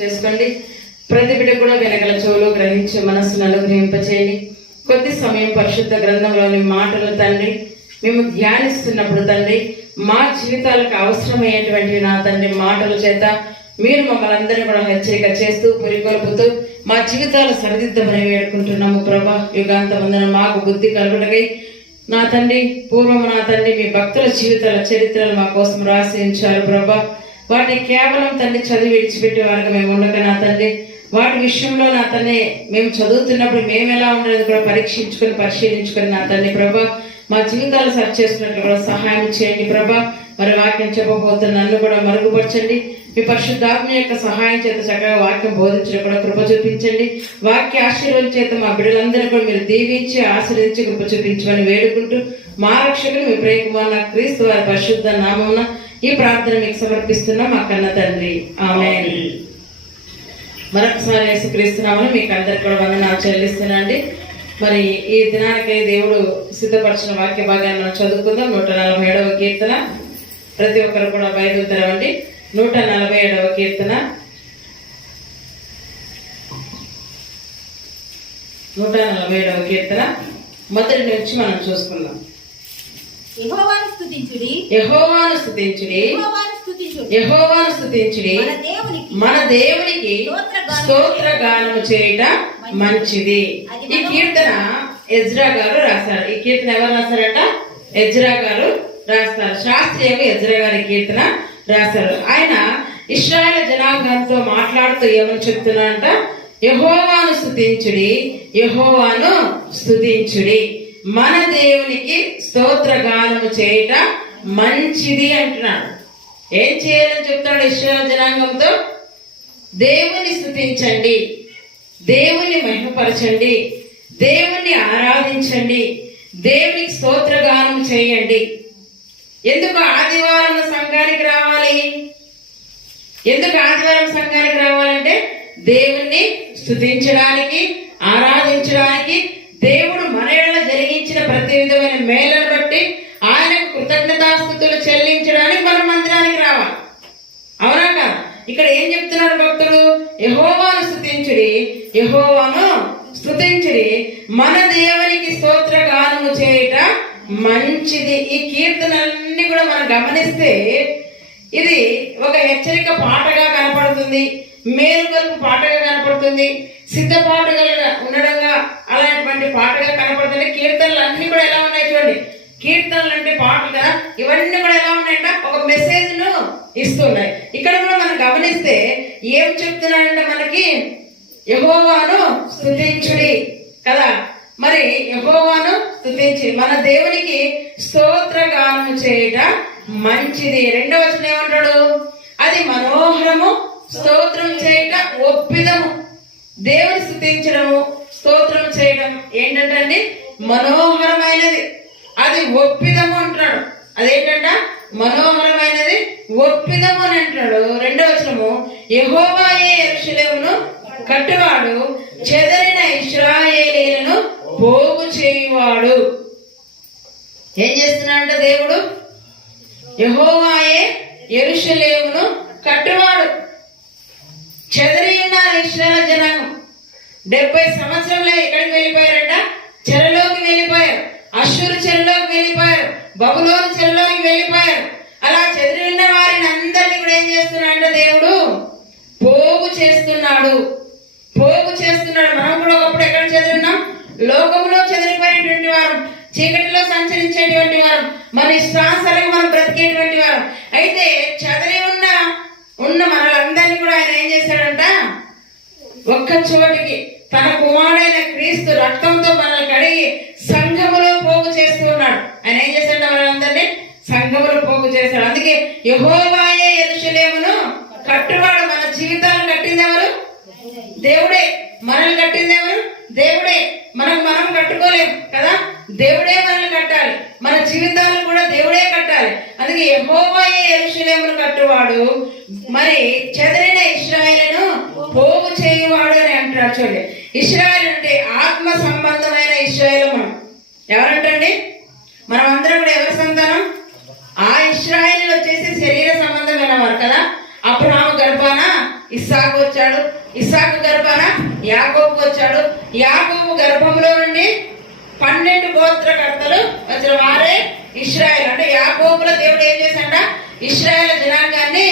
చేసుకోండి. ప్రతి బిడ్డ కూడా వెనకల చెవులు గ్రహించే మనస్సును అనుగ్రహింపచేయండి. కొద్ది సమయం పరిశుద్ధ గ్రంథంలోని మాటలు తండ్రి మేము ధ్యానిస్తున్నప్పుడు తండ్రి మా జీవితాలకు అవసరమైనటువంటి నా తండ్రి మాటల చేత మీరు మమ్మల్ని అందరినీ కూడా హెచ్చరిక చేస్తూ పురికొల్పుతూ మా జీవితాలు సరిదిద్దమని వేడుకుంటున్నాము ప్రభా. యుగాంతమందున మాకు బుద్ధి కలుగుటకై నా తండ్రి పూర్వం నా తండ్రి మీ భక్తుల జీవితాల చరిత్రలు మా కోసం రాసి ఉంచారు ప్రభా. వాటిని కేవలం తండ్రి చదివి విడిచిపెట్టే వారికి మేము ఉండక నా తండ్రి వాటి విషయంలో నా తండ్రి మేము చదువుతున్నప్పుడు మేము ఎలా ఉండేది కూడా పరిశీలించుకొని నా తండ్రి ప్రభా మా జీవితాలు సర్చ్ చేసుకున్నట్లు కూడా సహాయం చేయండి ప్రభా. మరి వాక్యం చెప్పబోతున్న నన్ను కూడా మరుగుపరచండి. మీ పరిశుద్ధాత్మ యొక్క సహాయం చేత చక్కగా వాక్యం బోధించడం కూడా కృప చూపించండి. వాక్య ఆశీర్వాదం చేత మా బిడ్డలందరూ కూడా మీరు దీవించి ఆశీర్వదించి కృప చూపించమని వేడుకుంటూ మా రక్షకులు మీ ప్రియకుమార్ క్రీస్తు వారి పరిశుద్ధ నామమున ఈ ప్రార్థన మీకు సమర్పిస్తున్నాం మా కన్న తండ్రి, ఆమేన్. మరొకసారి యేసుక్రీస్తు నామమున మీకు అందరికీ కూడా వందనాలు చెల్లిస్తున్నాండి. మరి ఈ దినానికి దేవుడు సిద్ధపరిచిన వాక్య భాగాన్ని మనం చదువుకుందాం. 147వ కీర్తన. ప్రతి ఒక్కరు కూడా బైబిల్ తెరవండి. 147వ కీర్తన 147వ కీర్తన మొదటి నుంచి మనం చూసుకుందాం. యెహోవాను స్తుతించుడి, యెహోవాను స్తుతించుడి, యెహోవాను స్తుతించుడి. మన దేవునికి స్తోత్రగానము చేయట మంచిది. ఈ కీర్తన ఎజ్రా గారు రాశారు. ఈ కీర్తన ఎవరు రాశారట? ఎజ్రా గారు రాస్తారు. శాస్త్రీయంగా ఎజ్రా గారి కీర్తన రాశారు. ఆయన ఇశ్రాయేలు జనాంగంతో మాట్లాడుతూ ఏమని చెప్తున్నారంట? యెహోవాను స్తుతించుడి, యెహోవాను స్తుతించుడి, మన దేవునికి స్తోత్రగానము చేయట మంచిది అంటున్నాడు. ఏం చేయాలని చెప్తున్నాడు ఇశ్రాయేలు జనాంగంతో? దేవుని స్తుతించండి, దేవుని మహిమపరచండి, దేవుని ఆరాధించండి, దేవునికి స్తోత్రగానం చేయండి. ఎందుకు ఆదివారం సంఘానికి రావాలి? ఎందుకు ఆదివారం సంఘానికి రావాలంటే దేవుణ్ణి స్తుతించడానికి, ఆరాధించడానికి, దేవుడు మన ఎడల జరిగించిన ప్రతి విధమైన మేలను బట్టి ఆయనకు కృతజ్ఞతాస్తుతులు చెల్లించడానికి మనం మందిరానికి రావాలి. అవునా కాదా? ఇక్కడ ఏం చెప్తున్నాడు భక్తుడు? యెహోవాను స్తుతించుడి, యెహోవాను స్తుతించుడి, మన దేవునికి స్తోత్రగానము చేయట మంచిది. ఈ కీర్తనలన్నీ కూడా మనం గమనిస్తే ఇది ఒక హెచ్చరిక పాటగా కనపడుతుంది, మేలుకొలుపు పాటగా కనపడుతుంది, సిద్ధపాటుగా ఉండడంగా అలాంటి పాటగా కనపడుతుంది. కీర్తనలు అన్ని కూడా ఎలా ఉన్నాయి చూడండి. కీర్తనలు అంటే పాటలు కదా, ఇవన్నీ కూడా ఎలా ఉన్నాయంట? ఒక మెసేజ్ ను ఇస్తున్నాయి. ఇక్కడ కూడా మనం గమనిస్తే ఏం చెప్తున్నాడంటే మనకి యెహోవాను స్తుతించుడి కదా. మరి యెహోవాను స్తుతించి మన దేవునికి స్తోత్రగానం చేయట మంచిది. రెండవ వచనం ఏమంటాడు? అది మనోహరము, స్తోత్రం చేయట ఒప్పిదము. దేవుని స్తుతించడము, స్తోత్రం చేయడం ఏంటంటే మనోహరమైనది, అది ఒప్పిదము అంటున్నాడు. అదేంటంట? మనోహరమైనది, ఒప్పిదము అని అంటున్నాడు. రెండవ వచనము యెహోవాయే యెరూషలేమును కట్టువాడు, చెదరిన ఇశ్రాయేలీయులను పోగు చేయువాడు. ఏం చేస్తున్నాడంట దేవుడు? యెహోవాయే యెరూషలేమును కట్టువాడు. చెదరి ఉన్నారు ఇశ్రాయేలు జనాంగం. 70 సంవత్సరంలో ఎక్కడికి వెళ్ళిపోయారంట? చెరలోకి వెళ్ళిపోయారు. అష్షూరు చెరలోకి వెళ్ళిపోయారు, బబులోను చెరలోకి వెళ్ళిపోయారు. అలా చెదిరి ఉన్న వారిని అందరినీ కూడా ఏం చేస్తున్నాడంట? దేవుడు పోగు చేస్తున్నాడు, పోగు చేస్తున్నాడు. మనం కూడా ఒకప్పుడు ఎక్కడ చెదిరిన్నాం? లోకంలో చెదిరిపోయినటువంటి వారు, చీకటిలో సంచరించేటువంటి వారు, మన ఇష్టానుసారంగా మనం బ్రతికేటువంటి వారు. అయితే చెదిరి ఉన్న మనలందరినీ కూడా ఆయన ఏం చేశాడంట? ఒక్క చోటికి తన కుమారుడైన క్రీస్తు రక్తంతో మనల్ని కడిగి సంఘములో పోగు చేస్తూ ఉన్నాడు. ఆయన ఏం చేశాడు? మనందరినీ సంఘములో పోగు చేశాడు. అందుకే యెహోవాయే యెరూషలేమును కట్టువాడు. మన జీవితాలను కట్టింది ఎవరు? దేవుడే. మనల్ని కట్టింది ఎవరు? దేవుడే. మనం కట్టుకోలేము కదా, దేవుడే మనల్ని కట్టాలి. మన జీవితాలను కూడా దేవుడే కట్టాలి. అందుకే యెహోవాయే యెరూషలేమును కట్టువాడు, మరి చెదరిన ఇశ్రాయేలును పోగు చేయువాడు అని అంటారు. చూడండి, ఇశ్రాయేలు అంటే ఆత్మ సంబంధమైన ఇశ్రాయేలు. మనం ఎవరంటండి? మనం అందరం కూడా ఎవరి సంతానం? ఆ ఇశ్రాయేలు వచ్చేసి శరీర సంబంధమైన వారు కదా. అబ్రహాము గర్భాన ఇస్సాకు వచ్చాడు, ఇస్సాకు గర్భాన యాకోబు వచ్చాడు. యాకోబు గర్భంలో నుండి 12 గోత్రకర్తలు వచ్చిన వారే ఇశ్రాయేల్. అంటే యాకోబులో దేవుడు ఏం చేశాడ, ఇశ్రాయేల్ జనాంగాన్ని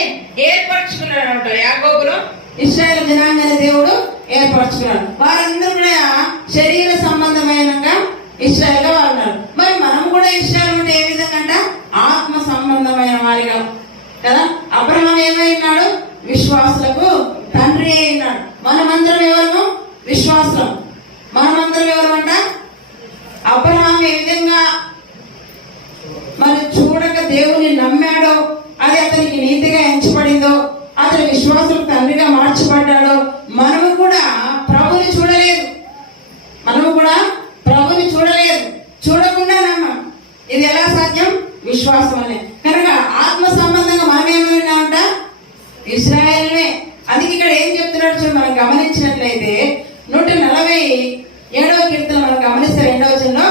ఏర్పరచుకున్నాడు అనమాట. యాకోబులో ఇశ్రాయేల్ జనాంగాన్ని దేవుడు ఏర్పరచుకున్నాడు. వారందరూ కూడా శరీర సంబంధమైన ఇశ్రాయేల్ వారు ఉన్నారు. మరి మనం కూడా ఇశ్రాయేల్ ఉంటే ఏ విధంగా అంట, ఆత్మ సంబంధమైన వారిగా కదా. అబ్రహాం ఏమై ఉన్నాడు, విశ్వాసులకు తండ్రి అయి ఉన్నాడు. మనమందరం ఎవరు, విశ్వాసులం. మనమందరం ఎవరు అంట, అబ్రహాం ఏ విధంగా మరి చూడక దేవుని నమ్మాడో, అది అతనికి నీతిగా ఎంచబడిందో, అతని విశ్వాసులకు తండ్రిగా మార్చబడ్డాడో, మనము కూడా ప్రభుని చూడలేదు. మనము కూడా ప్రభుని చూడలేదు, చూడకుండా నమ్మం. ఇది ఎలా సాధ్యం, విశ్వాసం అనే. కనుక ఆత్మ సంబంధంగా మనం ఏమైనా ఇశ్రాయేలునే. అందుకే ఇక్కడ ఏం చెప్తున్నాడు చూడు, మనం గమనించినట్లయితే 147వ కీర్తన మనం గమనిస్తే 2వ వచనంలో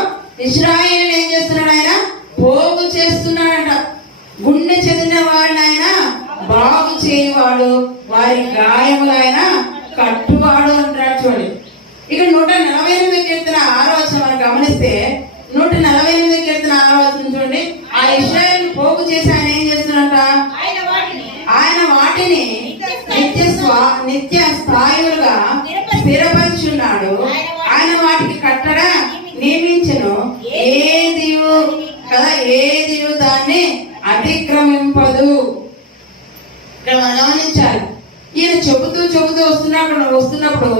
ఇశ్రాయేలుని ఏం చేస్తున్నాడు, ఆయన పోగు చేస్తున్నాడంట. గుండె చెందిన వాడిని ఆయన బాగు చేయవాడు, వారి గాయములు ఆయన కట్టువాడు అంటాడు. చూడండి ఇక్కడ 148వ కీర్తన 6వ వచనం మనం గమనిస్తే 148వ కీర్తన 6వ వచనం చూడండి. ఆ ఇశ్రాయేలుని పోగు చేసి ఆయన ఏం చేస్తున్నట, ఆయన వాటిని నిత్య స్థాయులుగా స్థిరపరిచున్నాడు. ఆయన వాటికి కట్టడ నియమించను, ఏదియు కదా, ఏదియు దాన్ని అతిక్రమింపదు. ఇక్కడ మనం గమనించాలి. ఈయన చెబుతూ వస్తున్నప్పుడు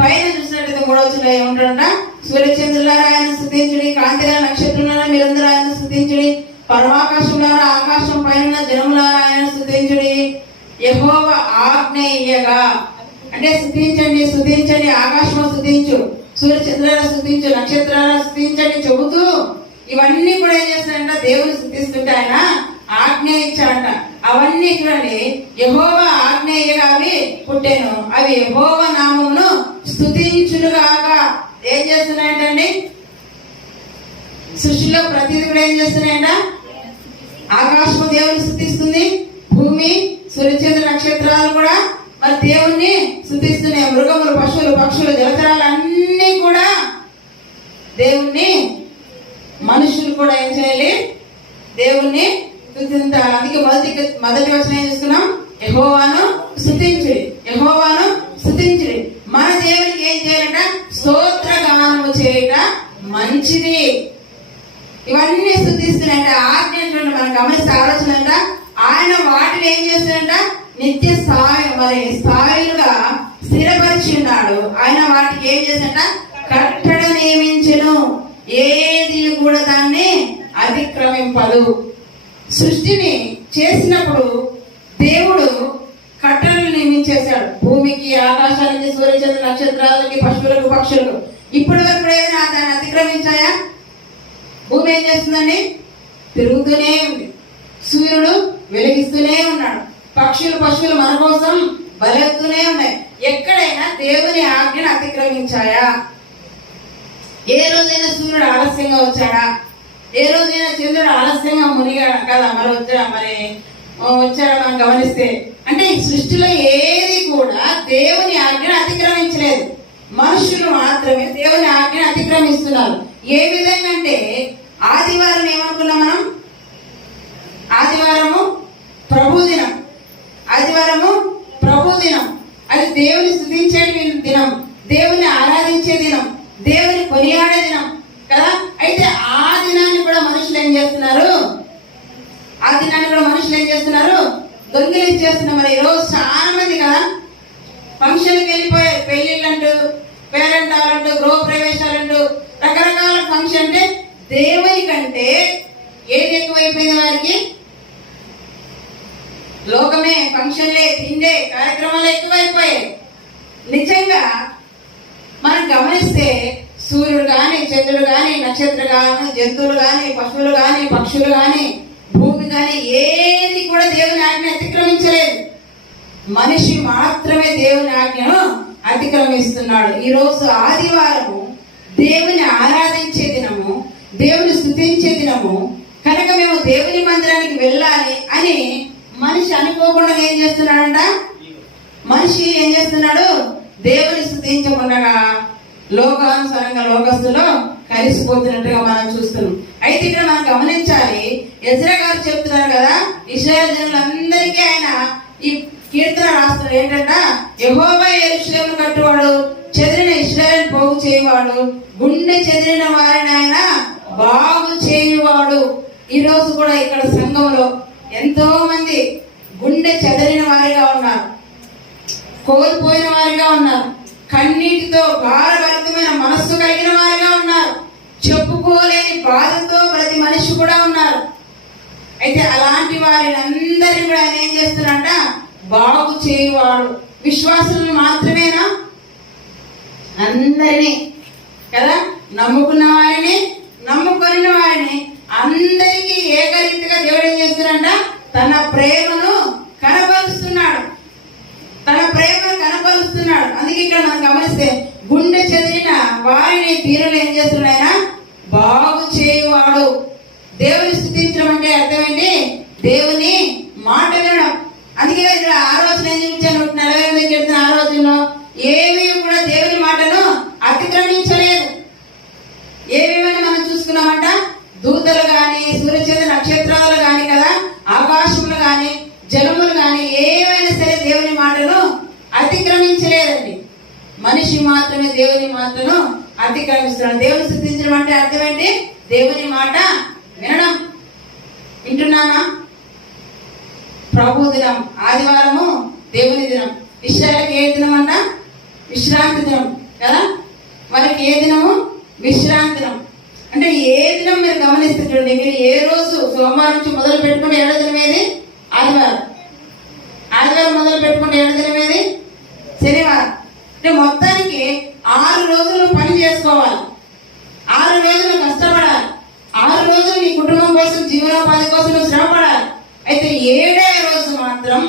పైన చూసినట్టు 3వ వచనంలో ఏమంటాడంట, సూర్యచంద్రులారా ఆయన స్తుతించుడి, కాంతిగా నక్షత్రులారా మీరందరూ ఆయన స్తుతించుడి, పరమాకాశంలారా ఆకాశం పైన జనములారా ఆయన స్తుతించుడి. యెహోవా ఆజ్ఞ ఇయ్యగా, అంటే స్తుతించండి, ఆకాశం స్తుతించు, సూర్యచంద్రులారా స్తుతించు, నక్షత్రాల స్తుతించండి చెబుతూ ఇవన్నీ కూడా ఏం చేస్తాడంట, దేవుని స్తుతిస్తుంటే ఆయన ఆజ్ఞ ఇచ్చాడంట. అవన్నీ చూడండి, యెహోవా ఆజ్ఞ ఇయ్యగా అవి పుట్టెను, అవి యెహోవా నామమును స్తుతించునుగాక. ఏం చేస్తున్నాయంటండి, సృష్టిలో ప్రతిదీ కూడా ఏం చేస్తున్నాయంట, ఆకాశము దేవుని స్తుతిస్తుంది, భూమి సూర్యచంద్ర నక్షత్రాలు కూడా మరి దేవుణ్ణి స్తుతిస్తున్నాయి, మృగములు పశువులు పక్షులు జలచరాలు అన్ని కూడా దేవుణ్ణి, మనుషులు కూడా ఏం చేయాలి, దేవుణ్ణి స్తుతించాలి. అందుకే మొదటి వచనం ఏం చేస్తున్నాం, యెహోవాను స్తుతించుడి, యెహోవాను స్తుతించుడి. మన దేవునికి ఏం చేయాలంట, స్తోత్ర గానము చేయట మంచిది. ఇవన్నీ స్తుతిస్తున్నాయంట. ఆజ్ఞ మనం గమనిస్తే ఆలోచన అంట, ఆయన వాటిని ఏం చేస్తున్నాడంట, నిత్య స్థాయిలుగా స్థిరపరిచి ఉన్నాడు. ఆయన వాటికి ఏం చేశాడంట, కట్టడ నియమించెను, ఏది కూడా దాన్ని అతిక్రమింపదు. సృష్టిని చేసినప్పుడు దేవుడు కట్టడలు నియమించేశాడు, భూమికి, ఆకాశానికి, సూర్యచంద్ర నక్షత్రాలకి, పశువులకు పక్షులకు. ఇప్పటి వరకు ఏదైనా దాన్ని అతిక్రమించాయా? భూమి ఏం చేస్తుందండి, తిరుగుతూనే ఉంది, సూర్యుడు వెలిగిస్తూనే ఉన్నాడు, పశువులు మన కోసం బలెత్తునే ఉన్నాయి. ఎక్కడైనా దేవుని ఆజ్ఞను అతిక్రమించాయా? ఏ రోజైనా సూర్యుడు ఆలస్యంగా వచ్చాడా? ఏ రోజైనా చంద్రుడు ఆలస్యంగా మునిగాడు కదా, వచ్చాడా మనం గమనిస్తే. అంటే ఈ సృష్టిలో ఏది కూడా దేవుని ఆజ్ఞను అతిక్రమించలేదు, మనుషులు మాత్రమే దేవుని ఆజ్ఞను అతిక్రమిస్తున్నారు. ఏ విధంగా అంటే ఆదివారం ఏమనుకున్నాం మనం, ఆదివారము ప్రభు దినం, అది దేవుని స్తుతించే దినం, దేవుని ఆరాధించే దినం, దేవుని కొనియాడే దినం కదా. అయితే ఆ దినాన్ని కూడా మనుషులు ఏం చేస్తున్నారు, దొంగిలించేస్తున్నారు. మరి ఈరోజు చాలా మంది కదా ఫంక్షన్కి వెళ్ళిపోయారు, పెళ్లిళ్ళంటూ, పేరెంటాలంటూ, గృహ ప్రవేశాలంటూ, రకరకాల ఫంక్షన్. అంటే దేవుని కంటే ఏది ఎక్కువైపోయింది వారికి, లోకమే, ఫంక్షన్లే, తిండే కార్యక్రమాలు ఎక్కువైపోయాయి. నిజంగా మనం గమనిస్తే సూర్యుడు గాని, చంద్రుడు గాని, నక్షత్రం గాని, జంతువులు గాని, పశువులు గాని, పక్షులు గాని, భూమి గాని ఏది కూడా దేవుని ఆజ్ఞ అతిక్రమించలేదు. మనిషి మాత్రమే దేవుని ఆజ్ఞను అతిక్రమిస్తున్నాడు. ఈ రోజు ఆదివారము దేవుని ఆరాధించే దినము, దేవుని స్తుతించే దినము కనుక మేము దేవుని మందిరానికి వెళ్ళాలి అని మనిషి అనుకోకుండా ఏం చేస్తున్నాడంట, మనిషి ఏం చేస్తున్నాడు? దేవుని స్తుతించకుండా లోకానుసారంగా లోకస్తులో కలిసిపోతున్నట్టుగా మనం చూస్తున్నాం. అయితే ఇక్కడ మనం గమనించాలి, ఎజ్రా గారు చెప్తున్నారు కదా, ఇశ్రాయేల్ జనులందరికీ ఆయన ఈ కీర్తన రాస్తున్నాడు. ఏంటంట? యెహోవా యెరూషలేమును కట్టువాడు, చెదిరిన ఇశ్రాయేలు పోగు చేయువాడు, గుండె చెదిరిన వారిని ఆయన బాగు చేయువాడు. ఈ రోజు కూడా ఇక్కడ సంఘంలో ఎంతో మంది గుండె చెదిరిన వారిగా ఉన్నారు, కోల్పోయిన వారిగా ఉన్నారు, కన్నీటితో భారభరితమైన మనస్సు కలిగిన వారిగా ఉన్నారు, చెప్పుకోలేని బాధతో ప్రతి మనిషి కూడా ఉన్నారు. అయితే అలాంటి వారిని అందరినీ కూడా ఆయన ఏం చేస్తున్నారంట? బాగు చేయువాడు. విశ్వాసులను మాత్రమేనా? అందరినీ కదా, నమ్ముకున్న వారిని, నమ్ముకొనిన వారిని అందరికీ ఏకరీతిగా దేవుడు ఏం చేస్తున్నాడంట? తన ప్రేమను కనపరుస్తున్నాడు, తన ప్రేమను కనపరుస్తున్నాడు. అందుకే ఇక్కడ మనం గమనిస్తే గుండె చెదిరిన వారిని తీరులు ఏం చేస్తున్నాయన? బాగు చేయువాడు. దేవుని స్తుతించడం అంటే అర్థం ఏంటి? దేవుని మాట వినడం. అందుకే ఇక్కడ ఆలోచన ఏం చూపించాను? 48 చెప్తున్న ఆలోచనలో ఏమీ కూడా దేవుని మాటను అతిక్రమించలేదు. ఏమేమని మనం చూసుకున్నామంట? దూతలు గాని, సూర్యచంద్ర నక్షత్రాలు గాని కదా, ఆకాశములు గాని, జలములు గాని ఏమైనా సరే దేవుని మాటను అతిక్రమించలేదండి. మనిషి మాత్రమే దేవుని మాటను అతిక్రమిస్తున్నాడు. దేవుని స్తుతించడం అంటే అర్థం ఏంటి? దేవుని మాట వినడం. వింటున్నానా? ప్రభు దినం, ఆదివారము దేవుని దినం. ఇశ్రాయేలుకి ఏ దినం అంట? విశ్రాంతి దినం కదా. వారికి ఏ దినము? విశ్రాంతి దినం. అంటే ఏ దినం మీరు గమనిస్తే చూడండి, మీరు ఏ రోజు సోమవారం నుంచి మొదలు పెట్టుకుని 7వ దినం ఏది? ఆదివారం. ఆదివారం మొదలు పెట్టుకుని 7వ దినం ఏది? శనివారం. అంటే మొత్తానికి 6 రోజులు పని చేసుకోవాలి, 6 రోజులు కష్టపడాలి, 6 రోజులు నీ కుటుంబం కోసం, జీవనోపాధి కోసం నువ్వు శ్రమపడాలి. అయితే 7వ రోజు మాత్రం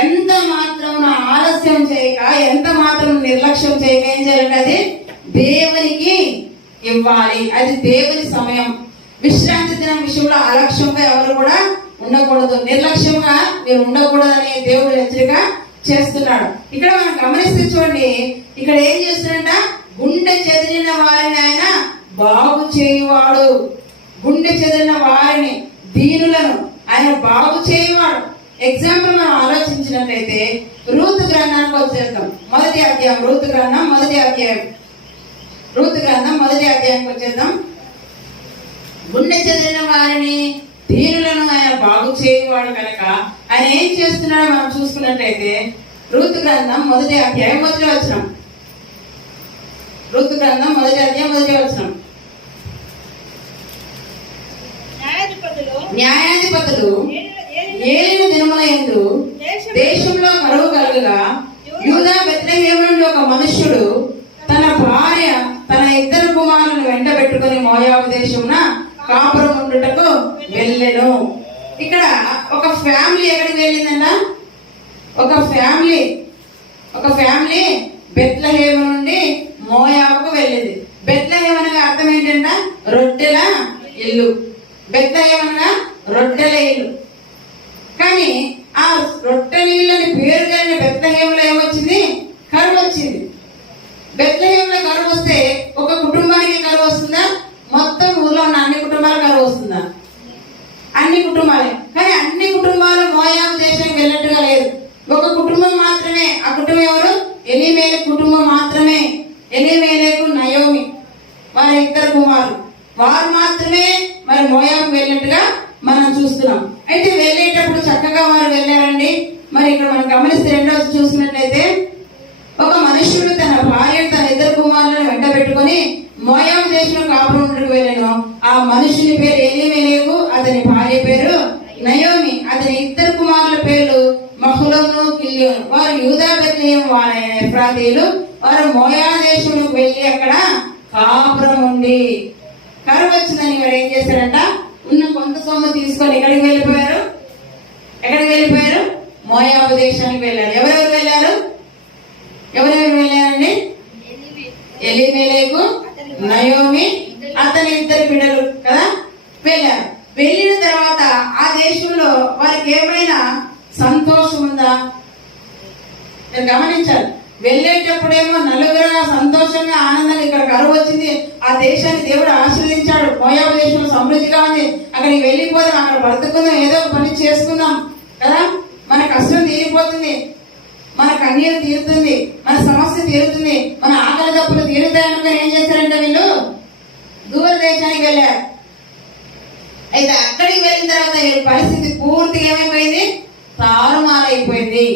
ఎంత మాత్రం ఆలస్యం చేయక, ఎంత మాత్రం నిర్లక్ష్యం చేయక ఏం చేయాలంటే అది దేవునికి ఇవ్వాలి. అది దేవుని సమయం. విశ్రాంతి దినం విషయంలో అలక్ష్యంగా ఎవరు కూడా ఉండకూడదు, నిర్లక్ష్యంగా మీరు ఉండకూడదని దేవుడు హెచ్చరిక చేస్తున్నాడు. ఇక్కడ మనం గమనిస్తే చూడండి, ఇక్కడ ఏం చేస్తున్నాడంట? గుండె చెదిరిన వారిని ఆయన బాగు చేయువాడు. గుండె చెదిరిన వారిని, దీనులను ఆయన బాగు చేయువాడు. ఎగ్జాంపుల్ మనం ఆలోచించినట్లయితే రూతు గ్రంథానికి వచ్చేద్దాం. 1వ అధ్యాయం, రూతు గ్రంథం 1వ అధ్యాయం, రూతు గ్రంథం 1వ అధ్యాయానికి వచ్చేద్దాం. గుండె చెదిరిన వారిని, దీనులను ఆయన బాగు చేయవాడు కనుక ఆయన ఏం చేస్తున్నాడో మనం చూసుకున్నట్లయితే రూతు గ్రంథం 1వ అధ్యాయం 1వ వచనం. రూతు గ్రంథం 1వ అధ్యాయం 1వ వచనం. న్యాయాధిపతులు ఏలిన దినముల యందు దేశంలో కరువు కలుగగా యూదా బెత్లెహేము నుండి ఒక మనుష్యుడు తన భార్య, తన 2 కుమారులను వెంట పెట్టుకుని మోయాబు దేశమున కాపురం ఉండుటకు వెళ్ళెను. ఇక్కడ ఒక ఫ్యామిలీ ఎక్కడికి వెళ్ళిందంట? ఒక ఫ్యామిలీ బెత్లెహేము నుండి మోయాబుకు వెళ్ళింది. బెత్లెహేము అనగా అర్థం ఏంటంట? రొట్టెల ఇల్లు. బెత్లెహేము అనగా రొట్టెల ఇల్లు. కానీ ఆ రొట్టెల ఇల్లు అని పేరు కలిగిన బెత్లెహేములో ఏమొచ్చింది? కరువు వచ్చింది. బెత్లెహేములో కరువు వస్తే ఒక కుటుంబానికి కరువు వస్తుందా? మొత్తం ఊర్లో ఉన్న అన్ని కుటుంబాలు కరువు వస్తుందా? అన్ని కుటుంబాలే. కానీ అన్ని కుటుంబాలు మోయాబు దేశానికి వెళ్ళట్టుగా లేదు. ఒక కుటుంబం మాత్రమే. ఆ కుటుంబం ఎవరు? ఎలీమెలెకు కుటుంబం మాత్రమే. ఎలీమెలెకు, నయోమి వారి 2 కుమారులు, వారు మాత్రమే మరి మోయాబు వెళ్ళినట్టుగా మనం చూస్తున్నాం. అయితే వెళ్ళేటప్పుడు చక్కగా వారు వెళ్ళారండి. మరి ఇక్కడ మనం గమనిస్తే 2వ చూసినట్లయితే ఒక మనుష్యుడు తన భార్య, తన 2 కుమారులను వెంట పెట్టుకుని మోయాబు దేశంలో కాపురం వెళ్ళాను. ఆ మనుషుని పేరు ఎలీమెలెకు, అతని భార్య పేరు నయోమి. అతని 2 కుమారుల పేర్లు మహ్లోను, కిల్యోను. వారు యూదా బెత్లెహేము వారైన ఎఫ్రాతీయులు. వారు మోయాబు దేశంలోకి వెళ్ళి అక్కడ కాపురం ఉండి కరువు వచ్చిందని వారు ఏం చేశారంట? ఉన్న కొంత సొమ్ము తీసుకొని ఎక్కడికి వెళ్ళిపోయారు? మోయాబు దేశానికి వెళ్ళారు. ఎవరెవరు వెళ్ళారండి? ఎలీమెలెకు, నయోమి, అతని 2 బిడ్డలు కదా వెళ్ళారు. వెళ్ళిన తర్వాత ఆ దేశంలో వారికి ఏమైనా సంతోషం ఉందా? మీరు గమనించాలి. వెళ్ళేటప్పుడేమో నలుగురు సంతోషంగా ఆనందంగా ఇక్కడ కరువు వచ్చింది, ఆ దేశాన్ని దేవుడు ఆశీర్వదించాడు, మోయాబు దేశంలో సమృద్ధిగా ఉంది, అక్కడికి వెళ్ళిపోదాం, అక్కడ బ్రతుకుందాం, ఏదో ఒక పని చేసుకుందాం కదా, మన కష్టం తీరిపోతుంది, మన కన్నీరు తీరుతుంది, మన సమస్య తీరుతుంది, మన ఆకలి దప్పులు తీరుతాయి అనుకుని ఏం చేశారంటే వీళ్ళు దూర దేశానికి వెళ్ళారు. అయితే అక్కడికి వెళ్ళిన తర్వాత వీళ్ళ పరిస్థితి పూర్తిగా ఏమైపోయింది, తారుమారైపోయింది.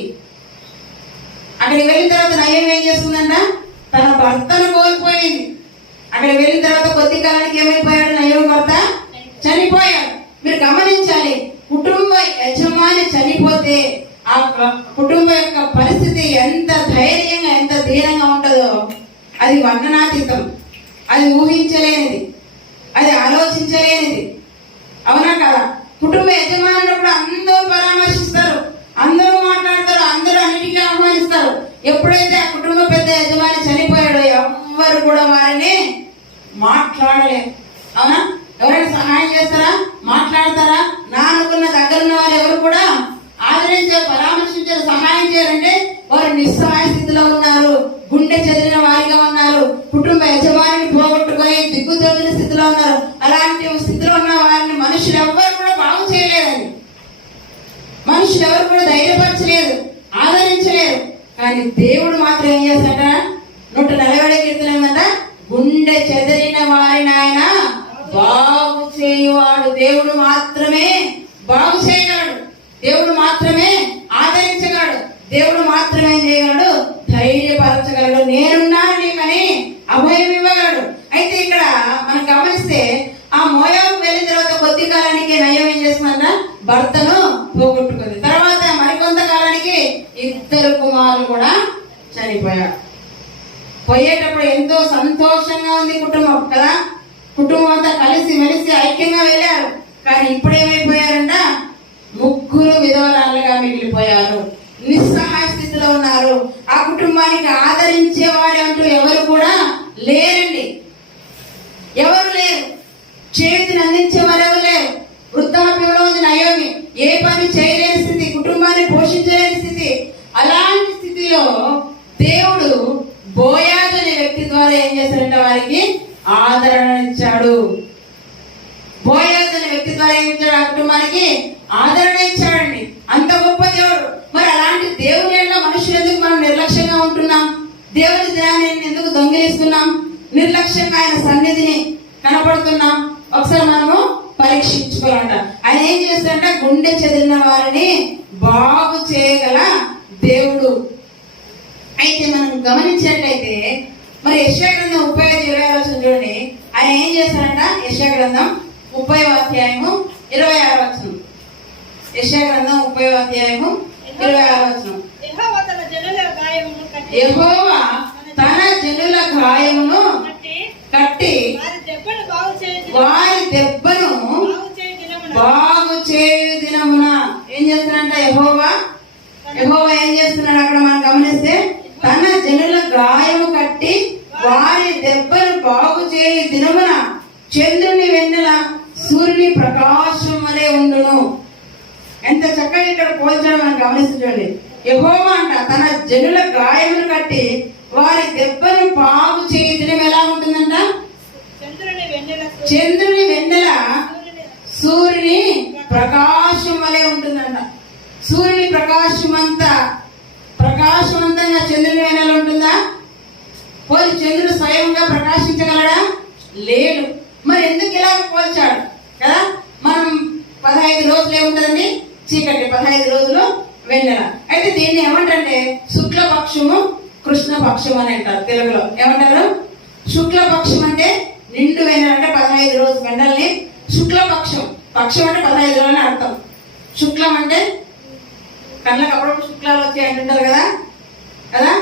అక్కడికి వెళ్ళిన తర్వాత నయం ఏం చేస్తుందంట, తన భర్తను కోల్పోయింది. అక్కడికి వెళ్ళిన తర్వాత కొద్ది కాలానికి ఏమైపోయాడు, నయం భర్త చనిపోయాడు. మీరు గమనించాలి, కుటుంబ యజమాని చనిపోతే ఆ కుటుంబం యొక్క పరిస్థితి ఎంత ధైర్యంగా ఎంత ధీరంగా ఉంటుందో అది వర్ణనాతీతం, అది ఊహించలేనిది, అది ఆలోచించలేనిది. అవునా కదా? కుటుంబ యజమాని అన్నప్పుడు అందరూ పరామర్శిస్తారు, అందరూ మాట్లాడతారు, అందరూ అన్నిటికీ ఆహ్వానిస్తారు. ఎప్పుడైతే ఆ కుటుంబ పెద్ద యజమాని చనిపోయాడో ఎవ్వరు కూడా వారిని మాట్లాడలేరు. అవునా? ఎవరైనా సహాయం చేస్తారా, మాట్లాడతారా? నా అనుకున్న దగ్గరున్న వారు ఎవరు కూడా ఆదరించారు, పరామర్శించారు, సహాయం చేయాలంటే వారు నిస్సహాయ స్థితిలో ఉన్నారు, గుండె చెదిరిన వారిగా ఉన్నారు, కుటుంబ యజమానిని పోగొట్టుకొని దిగ్గుతోచిన స్థితిలో ఉన్నారు. అలాంటి స్థితిలో ఉన్న వారిని మనుషులు ఎవ్వరు కూడా బాగు చేయలేదండి, మనుషులు ఎవరు కూడా ధైర్యపరచలేదు, ఆదరించలేదు. కానీ దేవుడు మాత్రం ఏం చేస్తాడ, 140 కీర్తన ఏంటంట, గుండె చెదిరిన వారిని ఆయన బాగు చేయువాడు. దేవుడు మాత్రమే బాగు చేయగలడు, దేవుడు మాత్రమే ఆదరించగలడు, దేవుడు మాత్రమే చేయగలడు, ధైర్యపరచగలడు, నేనున్నాను నీకని అభయం ఇవ్వగలడు. అయితే ఇక్కడ మనం గమనిస్తే ఆ మోయాబు వెళ్ళిన తర్వాత కొద్ది కాలానికి నయం ఏం చేస్తుందంట, భర్తను పోగొట్టుకుంది. తర్వాత మరికొంత కాలానికి 2 కుమారులు కూడా చనిపోయారు. పోయేటప్పుడు ఎంతో సంతోషంగా ఉంది కుటుంబం కదా, కుటుంబం అంతా కలిసి మెలిసి ఐక్యంగా వెళ్ళారు. కానీ ఇప్పుడు ఏమైపోయారంట, 3 విధవరాలుగా మిగిలిపోయారు, నిస్సహాయ స్థితిలో ఉన్నారు. ఆ కుటుంబానికి ఆదరించేవాడు అంటూ ఎవరు కూడా లేరండి, ఎవరు లేరు, చేతిని అందించేవారు ఎవరు లేరు. వృద్ధాప్యంలో ఉంది నయోమి, ఏ పని చేయలేని స్థితి, కుటుంబాన్ని పోషించలేని స్థితి. అలాంటి స్థితిలో దేవుడు బోయాజు అనే వ్యక్తి ద్వారా ఏం చేశారంటే వారికి ఆదరణ ఇచ్చాడు. బోయాజు అనే వ్యక్తి ద్వారా ఏం ఇచ్చాడు, ఆ కుటుంబానికి ఆదరణ ఇచ్చాడండి. అంత గొప్ప దేవుడు. మరి అలాంటి దేవుని ఎడల మనుషులు ఎందుకు మనం నిర్లక్ష్యంగా ఉంటున్నాం, దేవుని ధ్యానాన్ని ఎందుకు దొంగిలిస్తున్నాం, నిర్లక్ష్యంగా ఆయన సన్నిధిని కనపడుతున్నాం? ఒకసారి మనము పరీక్షించుకోవాలంట. ఆయన ఏం చేస్తాడంటే గుండె చెదిరిన వారిని బాగు చేయగల దేవుడు. అయితే మనం గమనించినట్లయితే మరి యెషయా గ్రంథం 35:26 చూడండి. ఆయన ఏం చేస్తాడంట, యెషయా గ్రంథం 30:26. యెషయా గ్రంథం 30:26. యెహోవా తన జనుల గాయమును కట్టి వారి దెబ్బను బాగు చేయు దినమున ఏం చేస్తున్నాడంట యెహోవా ఏం చేస్తున్నాడు అక్కడ మనం గమనిస్తే, తన జనుల గాయము కట్టి వారి దెబ్బను బాగు చేయు దినమున చంద్రుని వెన్నెల సూర్యుని ప్రకాశం వలె ఉండును. ఎంత చక్కగా ఇక్కడ పోల్చడం మనం గమనిస్తుందండి. యెహోవా అంట తన జనుల గాయమును కట్టి వారి దెబ్బను బాగు చేయు దినం ఎలా ఉంటుందంట, చంద్రుని వెన్నెల సూర్యుని ప్రకాశం వలె ఉంటుందంట. సూర్యుని ప్రకాశవంతంగా చంద్రుని వెన్నెల ఉంటుందా? పోలి చంద్రుడు స్వయంగా ప్రకాశించగలడా? లేడు. మరి ఎందుకు ఇలా పోల్చాడు కదా? మనం 15 రోజులు ఏముంటుందండి, చీకటి, 15 రోజులు వెన్నెల. అయితే దీన్ని ఏమంటే శుక్లపక్షము కృష్ణపక్షం అని అంటారు తెలుగులో. ఏమంటారు? శుక్లపక్షం అంటే నిండు వెన్నెల, అంటే 15 రోజులు వెన్నెలని శుక్లపక్షం. పక్షం అంటే 15 రోజులని అర్థం. శుక్లం అంటే కళ్ళకి అప్పుడప్పుడు శుక్లాలు వచ్చాయి అంటుంటారు కదా కదా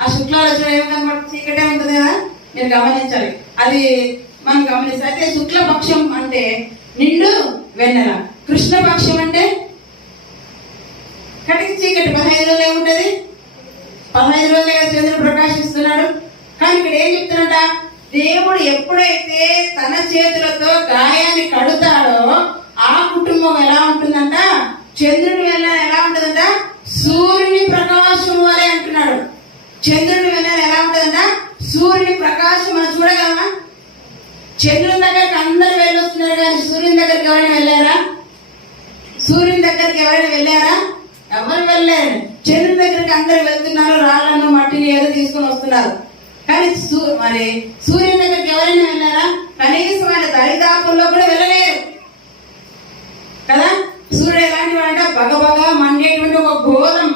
ఆ శుక్లాలు వచ్చిన ఏమన్నా చీకటే ఉంటుంది కదా, మీరు గమనించాలి. అది మనం గమనిస్తే, అయితే శుక్లపక్షం అంటే నిండు వెన్నెల, కృష్ణపక్షం అంటే కటికి చీకటి. 15 రోజులు ఏముంటది, 15 రోజులే కదా చంద్రుడు ప్రకాశిస్తున్నాడు. కానీ ఇక్కడ ఏం చెప్తున్నట, దేవుడు ఎప్పుడైతే తన చేతులతో గాయాన్ని కడుతాడో ఆ కుటుంబం ఎలా ఉంటుందంట, చంద్రుడి వల్ల ఎలా ఉంటుందంట, సూర్యుని ప్రకాశం వలె అంటున్నాడు. చంద్రుని వెన్నెల ఎలా ఉంటుందంట? సూర్యుని ప్రకాశం. మనం చూడగలమా? చంద్రుని దగ్గరికి అందరు వెళ్ళొస్తున్నారు, కానీ సూర్యుని దగ్గరికి ఎవరైనా వెళ్ళారా? సూర్యుని దగ్గరికి ఎవరైనా వెళ్ళారా? ఎవరు వెళ్ళారు. చంద్రుని దగ్గరికి అందరు వెళ్తున్నారు, రాళ్లను మట్టిని ఏదో తీసుకొని వస్తున్నారు. కానీ మరి సూర్యుని దగ్గరికి ఎవరైనా వెళ్ళారా? కనీసం ఆయన దరిదాపుల్లో కూడా వెళ్ళలేరు కదా. సూర్యుడు ఎలాంటి వాడంటే బగబగా మండేటువంటి ఒక గోళం,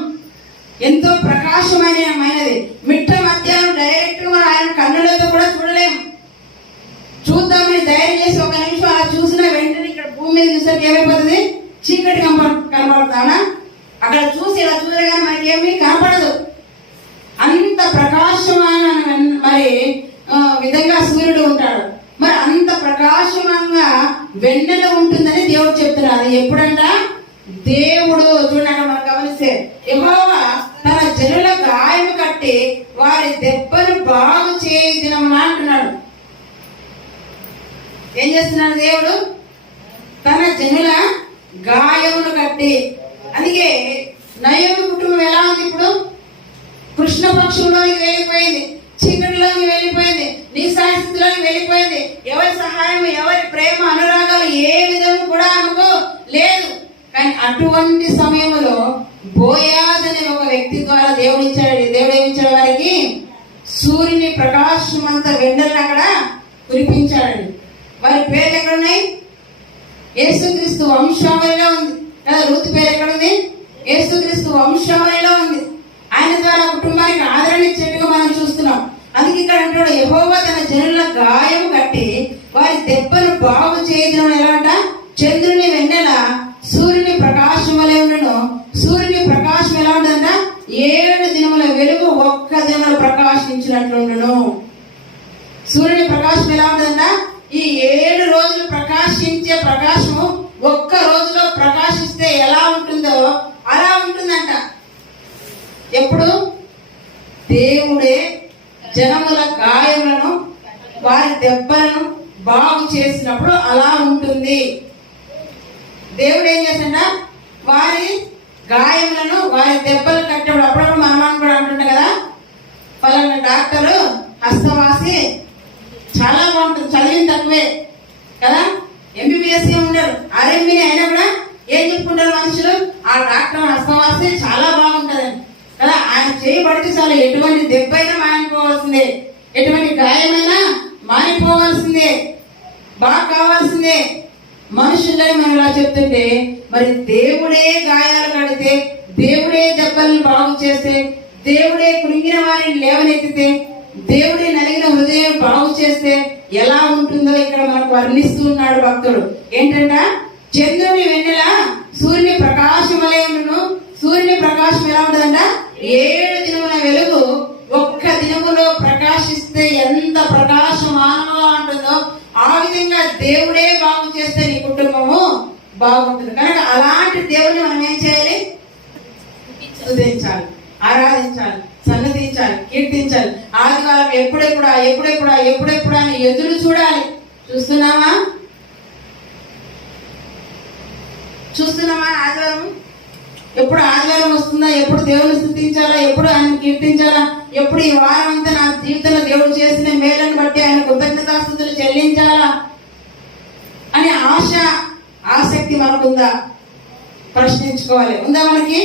ఎంతో ప్రకాశమైనది. మిట్ట మధ్యాహ్నం డైరెక్ట్ గా ఆయన కన్నులతో కూడా చూడలేము. చూద్దామని ధైర్యం చేసి ఒక నిమిషం అలా చూసిన వెంటనే ఇక్కడ భూమి మీద చూసరికి ఏమైపోతుంది? చీకటి కనపడుతుందా? అక్కడ చూసి ఇలా చూడగానే మనకి ఏమీ కనపడదు. అంత ప్రకాశమైన మరి విధంగా సూర్యుడు ఉంటాడు. మరి అంత ప్రకాశమంగా వెన్నెల ఉంటుందని దేవుడు చెప్తున్నారు. అది ఎప్పుడంట? దేవుడు చూడండి, మనం గమనిస్తే యెహోవా తన జనుల గాయము కట్టి వారి దెబ్బలు బాగు చేయి దినమున అంటున్నాడు. ఏం చేస్తున్నాడు దేవుడు? తన జనుల గాయమును కట్టి. అందుకే నయోమి కుటుంబం ఎలా ఉంది? ఇప్పుడు కృష్ణ పక్షంలోకి వెళ్ళిపోయింది, చీకటిలోకి వెళ్ళిపోయింది, నిస్సాయస్థితిలోకి వెళ్ళిపోయింది. ఎవరి సహాయం, ఎవరి ప్రేమ, అనురాగాలు ఏ విధం కూడా ఆమెకు లేదు. కానీ అటువంటి సమయంలో బోయాజ్ అనే ఒక వ్యక్తి ద్వారా దేవుడు ఏమిచ్చాడు వారికి? సూర్యుని ప్రకాశం అంత వెన్నెలను అక్కడ కురిపించాడండి. వారి పేర్లు ఎక్కడున్నాయి? యేసుక్రీస్తు వంశావళిలో ఉంది కదా. రూతు పేరు ఎక్కడుంది? యేసుక్రీస్తు వంశావళిలో ఉంది. ఆయన ద్వారా కుటుంబానికి ఆదరణ ఇచ్చేట్టుగా మనం చూస్తున్నాం. అందుకే ఇక్కడ అంటాడు, యెహోవా తన జనుల గాయం కట్టి వారి దెబ్బను బాగు చేయడం. ఎలా అంట? చంద్రుని వెన్నెల సూర్యుని ప్రకాశం వలె ఉండును. సూర్యుని ప్రకాశం ఎలా ఉంటుందంట? 7 దినముల వెలుగు ఒక్క దినముల ప్రకాశించినట్లుండును. సూర్యుని ప్రకాశం ఎలా ఉంటుందంట? ఈ 7 రోజులు ప్రకాశించే ప్రకాశము ఒక్క రోజులో ప్రకాశిస్తే ఎలా ఉంటుందో అలా ఉంటుందంట. ఎప్పుడు? దేవుడే జనముల గాయములను, వారి దెబ్బలను బాగు చేసినప్పుడు అలా ఉంటుంది. దేవుడు ఏం చేశాడ? వారి గాయములను, వారి దెబ్బలు కట్టినప్పుడు అప్పుడప్పుడు మనం కూడా అంటుంటాం కదా, పలానా డాక్టరు హస్తవాసి చాలా బాగుంటుంది, చదివిన తక్కువే కదా, ఎంబీబీఎస్ ఉండరు, ఆర్ఎంబీని అయినా కూడా ఏం చెప్పుకుంటారు మనుషులు? ఆ డాక్టర్ హస్తవాసి చాలా బాగుంటదని కదా. ఆయన చేయబడితే చాలా ఎటువంటి దెబ్బ అయినా మానిపోవాల్సిందే, ఎటువంటి గాయమైనా మానిపోవాల్సిందే, బాగా కావాల్సిందే. మనుషులే మనం ఇలా చెప్తుంటే, మరి దేవుడే గాయాలు కడితే, దేవుడే దెబ్బలను బాగు చేస్తే, దేవుడే కృంగిన వారిని లేవనెత్తితే, దేవుడే నలిగిన హృదయం బాగు చేస్తే ఎలా ఉంటుందో ఇక్కడ మనకు వర్ణిస్తూ ఉన్నాడు భక్తుడు. ఏంటంట? చంద్రుని వెన్నెల సూర్యుని ప్రకాశం వలె ఉండును. సూర్యుని ప్రకాశం ఎలా ఉంటుందంట? 7 దినముల వెలుగు ఒక్క దినములో ప్రకాశిస్తే ఎంత ప్రకాశమానంగా ఉంటుందో ఆ విధంగా దేవుడే బాగు చేస్తే నీ కుటుంబము బాగుంటుంది. కనుక అలాంటి దేవుడిని మనం ఏం చేయాలి? స్తుతించాలి, ఆరాధించాలి, సన్నతించాలి, కీర్తించాలి. ఆదివారం ఎప్పుడెప్పుడా అని ఎదురు చూడాలి. చూస్తున్నామా ఆదివారం? ఎప్పుడు ఆదివారం వస్తుందా? ఎప్పుడు దేవుని స్తుతించాలా? ఎప్పుడు ఆయన కీర్తించాలా? ఎప్పుడు ఈ వారం అంతా నా జీవితంలో దేవుడు చేసిన మేలను బట్టి ఆయన కృతజ్ఞతాస్తుతులు చెల్లించాలా అనే ఆసక్తి మనకుందా? ప్రశ్నించుకోవాలి. ఉందా మనకి?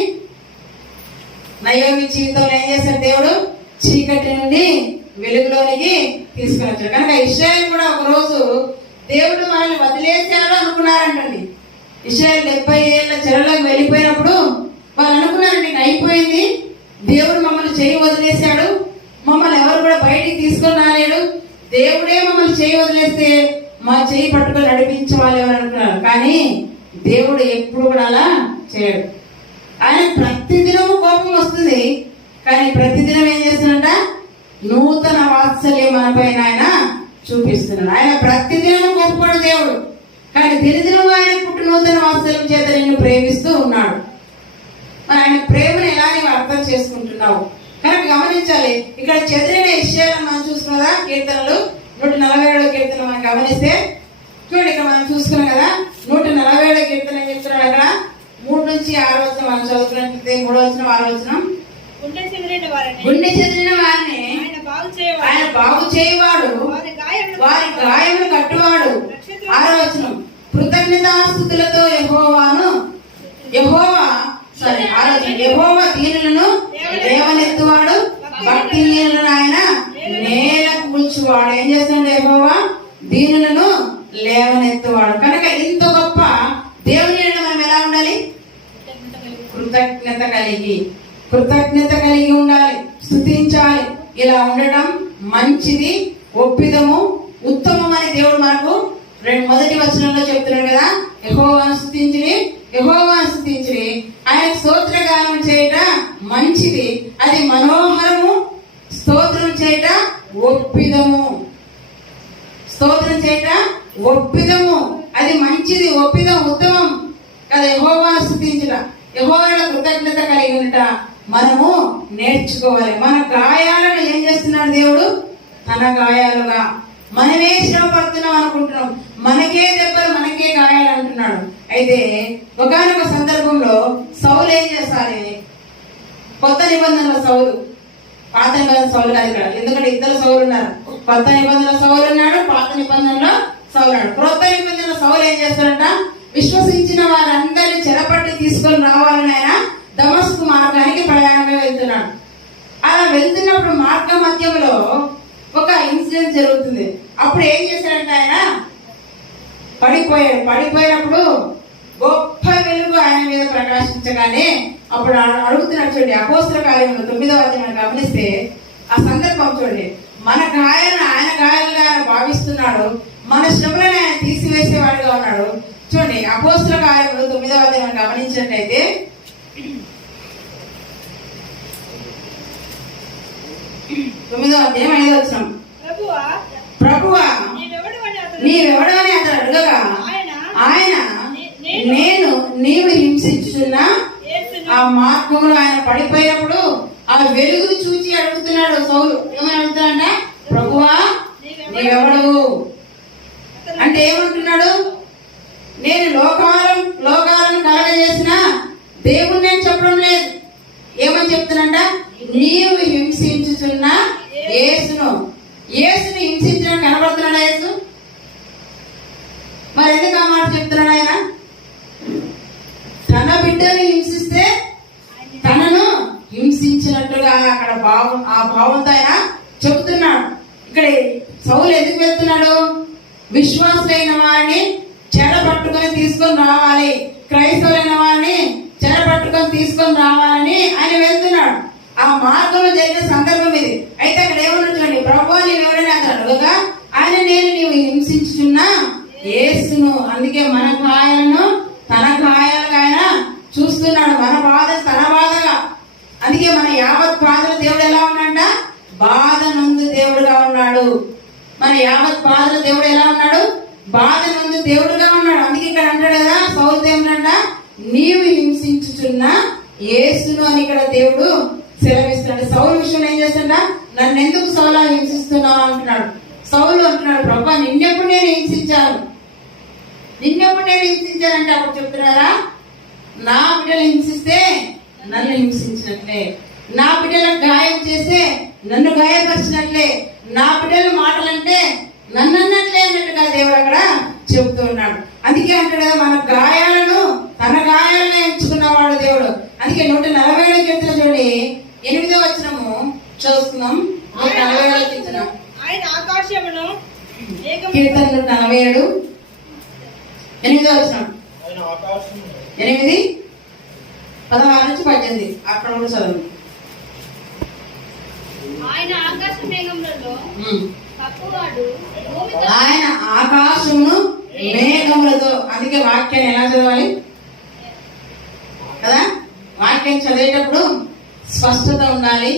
నయోమి జీవితంలో ఏం చేశాడు దేవుడు? చీకటి నుండి వెలుగులోనికి తీసుకుని వచ్చాడు. కనుక ఇశ్రాయేలు కూడా ఒక రోజు దేవుడు మనల్ని వదిలేశాడు అనుకున్నారంటండి. ఇశ్రాయేలు 70 ఏళ్ల చెరలోకి వెళ్ళిపోయినప్పుడు వాళ్ళు అనుకున్నారు, నీకు అయిపోయింది, దేవుడు మమ్మల్ని చేయి వదిలేశాడు, మమ్మల్ని ఎవరు కూడా బయటికి తీసుకొని రాలేడు, దేవుడే మమ్మల్ని చేయి వదిలేస్తే మా చేయి పట్టుకొని నడిపించవాలి ఎవరు అనుకున్నారు. కానీ దేవుడు ఎప్పుడు కూడా అలా చేయడు. ఆయన ప్రతిదినము కోపం వస్తుంది, కానీ ప్రతిదినం ఏం చేస్తున్నట? నూతన వాత్సల్యం మనపైన ఆయన చూపిస్తున్నాడు. ఆయన ప్రతిదినం కోపపడు దేవుడు, కానీ దినదినం ఆయన పుట్టు నూతన వాత్సల్యం చేత నిన్ను ప్రేమిస్తూ ఉన్నాడు. మరి ఆయన ప్రేమను ఎలా నీవు అర్థం చేసుకుంటున్నావు? కనుక గమనించాలి. ఇక్కడ చెదిరిన విషయాలను మనం చూసుకున్నదా? కీర్తనలు 147వ కీర్తన మనం గమనిస్తే చూడండి, ఇక్కడ మనం చూసుకున్నాం కదా, 147వ కీర్తన ఏం చెప్తున్నాడు? అక్కడ 3 నుంచి 6 వచనం మనం చదువుకున్నట్లయితే 3వ వచనం 6వ వచనం. గుండె చెదిరిన వారిని గుండె చెదిరిన వారిని ఆయన బాగు చేయవాడు. ఆయన బాగు చేయవాడు, వారి గాయములు కట్టువాడు. 6వ వచనం. కృతజ్ఞతాస్తుతులతో యెహోవా దీనులను లేవనెత్తువాడు, భక్తిహీనులను ఆయన నేలకు కూల్చువాడు. ఏం చేస్తున్నాడు? యెహోవా దీనులను లేవనెత్తువాడు. కనుక ఇంత గొప్ప దేవుని ఎడల మనం ఎలా ఉండాలి? కృతజ్ఞత కలిగి ఉండాలి, స్తుతించాలి. ఇలా ఉండడం మంచిది, ఒప్పిదము, ఉత్తమం అని దేవుడు మనకు మొదటి వచనంలో చెప్తున్నాడు కదా. యెహోవాను స్తుతించుడి, ఆయన స్తోత్రగానం చేయట మంచిది, అది మనోహరము. స్తోత్రం చేయట ఒప్పిదము, అది మంచిది, ఒప్పిదం, ఉత్తమం కదా. యెహోవాను స్తుతించుట, యెహోవాలో కృతజ్ఞత కలిగి ఉంట మనము నేర్చుకోవాలి. మన గాయాలను ఏం చేస్తున్నాడు దేవుడు? తన గాయాలుగా. మనమే శ్రమ పడుతున్నాం అనుకుంటున్నాం, మనకే దెబ్బలు, మనకే గాయాలు అంటున్నాడు. అయితే ఒకానొక సందర్భంలో సౌలు ఏం చేస్తారు? కొత్త నిబంధనల సౌలు, పాత నిబంధన సౌలు కాదు ఇక్కడ. ఎందుకంటే ఇద్దరు సౌలు ఉన్నారు. కొత్త నిబంధనల సౌలు ఉన్నాడు, పాత నిబంధనలో సౌలు ఉన్నాడు. క్రొత్త నిబంధనల సౌలు ఏం చేస్తాడంట? విశ్వసించిన వారందరినీ చెరపట్టి తీసుకొని రావాలని ఆయన దమస్కు మార్గానికి ప్రయాణమే వెళ్తున్నాడు. అలా వెళ్తున్నప్పుడు మార్గ మధ్యంలో ఒక ఇన్సిడెంట్ జరుగుతుంది. అప్పుడు ఏం చేశాడంటే ఆయన పడిపోయినప్పుడు గొప్ప వెలుగు ఆయన మీద ప్రకాశించగానే అప్పుడు అడుగుతున్నాడు. చూడండి, అపోస్తల కార్యములు 9వ అధ్యాయం గమనిస్తే ఆ సందర్భం చూడండి. మన గాయాలను ఆయన గాయాలుగా భావిస్తున్నాడు, మన శ్రమలను ఆయన తీసివేసేవాడుగా ఉన్నాడు. చూడండి, అపోస్తల కార్యములు 9వ అధ్యాయం గమనించినట్లయితే 9వ అధ్యాయం 5వ వచనం. ప్రభువా నీవెవడని అతడు అడగగా ఆయన నీవు హింసించుతున్న ఆ మార్గంలో ఆయన పడిపోయినప్పుడు ఆ వెలుగును చూచి అడుగుతున్నాడు సౌలు. ఏమని అడుగుతాడంట? ప్రభువా నీవెవడు అంటే ఏమంటున్నాడు? నేను లోకాలను కలగజేసిన దేవుణ్ణి నేను చెప్పడం లేదు. ఏమని చెప్తున్నా? నీవు హింసించుతున్న యేసుని హింసించడం కనబడుతున్నాడా యేసు? మరి ఎందుకు ఆ మాట చెప్తున్నాడు ఆయన? తన బిడ్డని హింసిస్తే తనను హింసించినట్టుగా అక్కడ ఆ భావంతో ఆయన చెబుతున్నాడు. ఇక్కడ సౌలు ఎందుకు వెళ్తున్నాడు? విశ్వాసులైన వారిని చెరపట్టుకొని తీసుకొని రావాలి, క్రైస్తవులైన వారిని చెరపట్టుకొని తీసుకొని రావాలని ఆయన వెళ్తున్నాడు. ఆ మార్గంలో జరిగిన సందర్భం ఇది. అయితే అక్కడ ఏమన్నా చూడండి, ప్రభువా నీవెవడని అతడు అడగగా ఆయన నీవు హింసించుచున్నా యేసును. అందుకే మన గాయాలను తన గాయాలుగా ఆయన చూస్తున్నాడు, మన బాధ తన బాధగా. అందుకే మన యావత్ బాధల దేవుడు ఎలా ఉన్నాడ? బాధ నందు దేవుడుగా ఉన్నాడు. మన యావత్ బాధల దేవుడు ఎలా ఉన్నాడు? బాధ నందు దేవుడుగా ఉన్నాడు. అందుకే ఇక్కడ అంటాడు కదా సౌలు దేవుడంట, నీవు హింసించుచున్న యేసును అని ఇక్కడ దేవుడు సెలవిస్తున్నాడు. సౌలు విషయంలో ఏం చేస్తాడ? నన్ను ఎందుకు సౌలా హింసిస్తున్నావు అంటున్నాడు. సౌలు అంటున్నాడు, ప్రభా నిన్నెప్పుడు నేను హింసించాను అంటే అప్పుడు చెప్తున్నారా, నా బిడ్డలు హింసిస్తే నన్ను హింసించినట్లే, నా బిడ్డలకు గాయం చేస్తే నన్ను గాయపరిచినట్లే, నా బిడ్డల మాటలంటే నన్ను అన్నట్లే అన్నట్టుగా దేవుడు అక్కడ చెబుతూ ఉన్నాడు. అందుకే అంటాడు కదా, మన గాయాలను తన గాయాలను ఎంచుకున్నవాడు దేవుడు. అందుకే 147 కీర్తన చూడండి 8వ వచనము చదువుతున్నాం. 147 కీర్తన కీర్తన 147 8వ వచనం. 8 16 నుంచి 18 అక్కడ కూడా చదవండి. ఆయన ఆకాశమును మేఘములతో. అందుకే వాక్యాన్ని ఎలా చదవాలి కదా? వాక్యం చదివేటప్పుడు స్పష్టత ఉండాలి,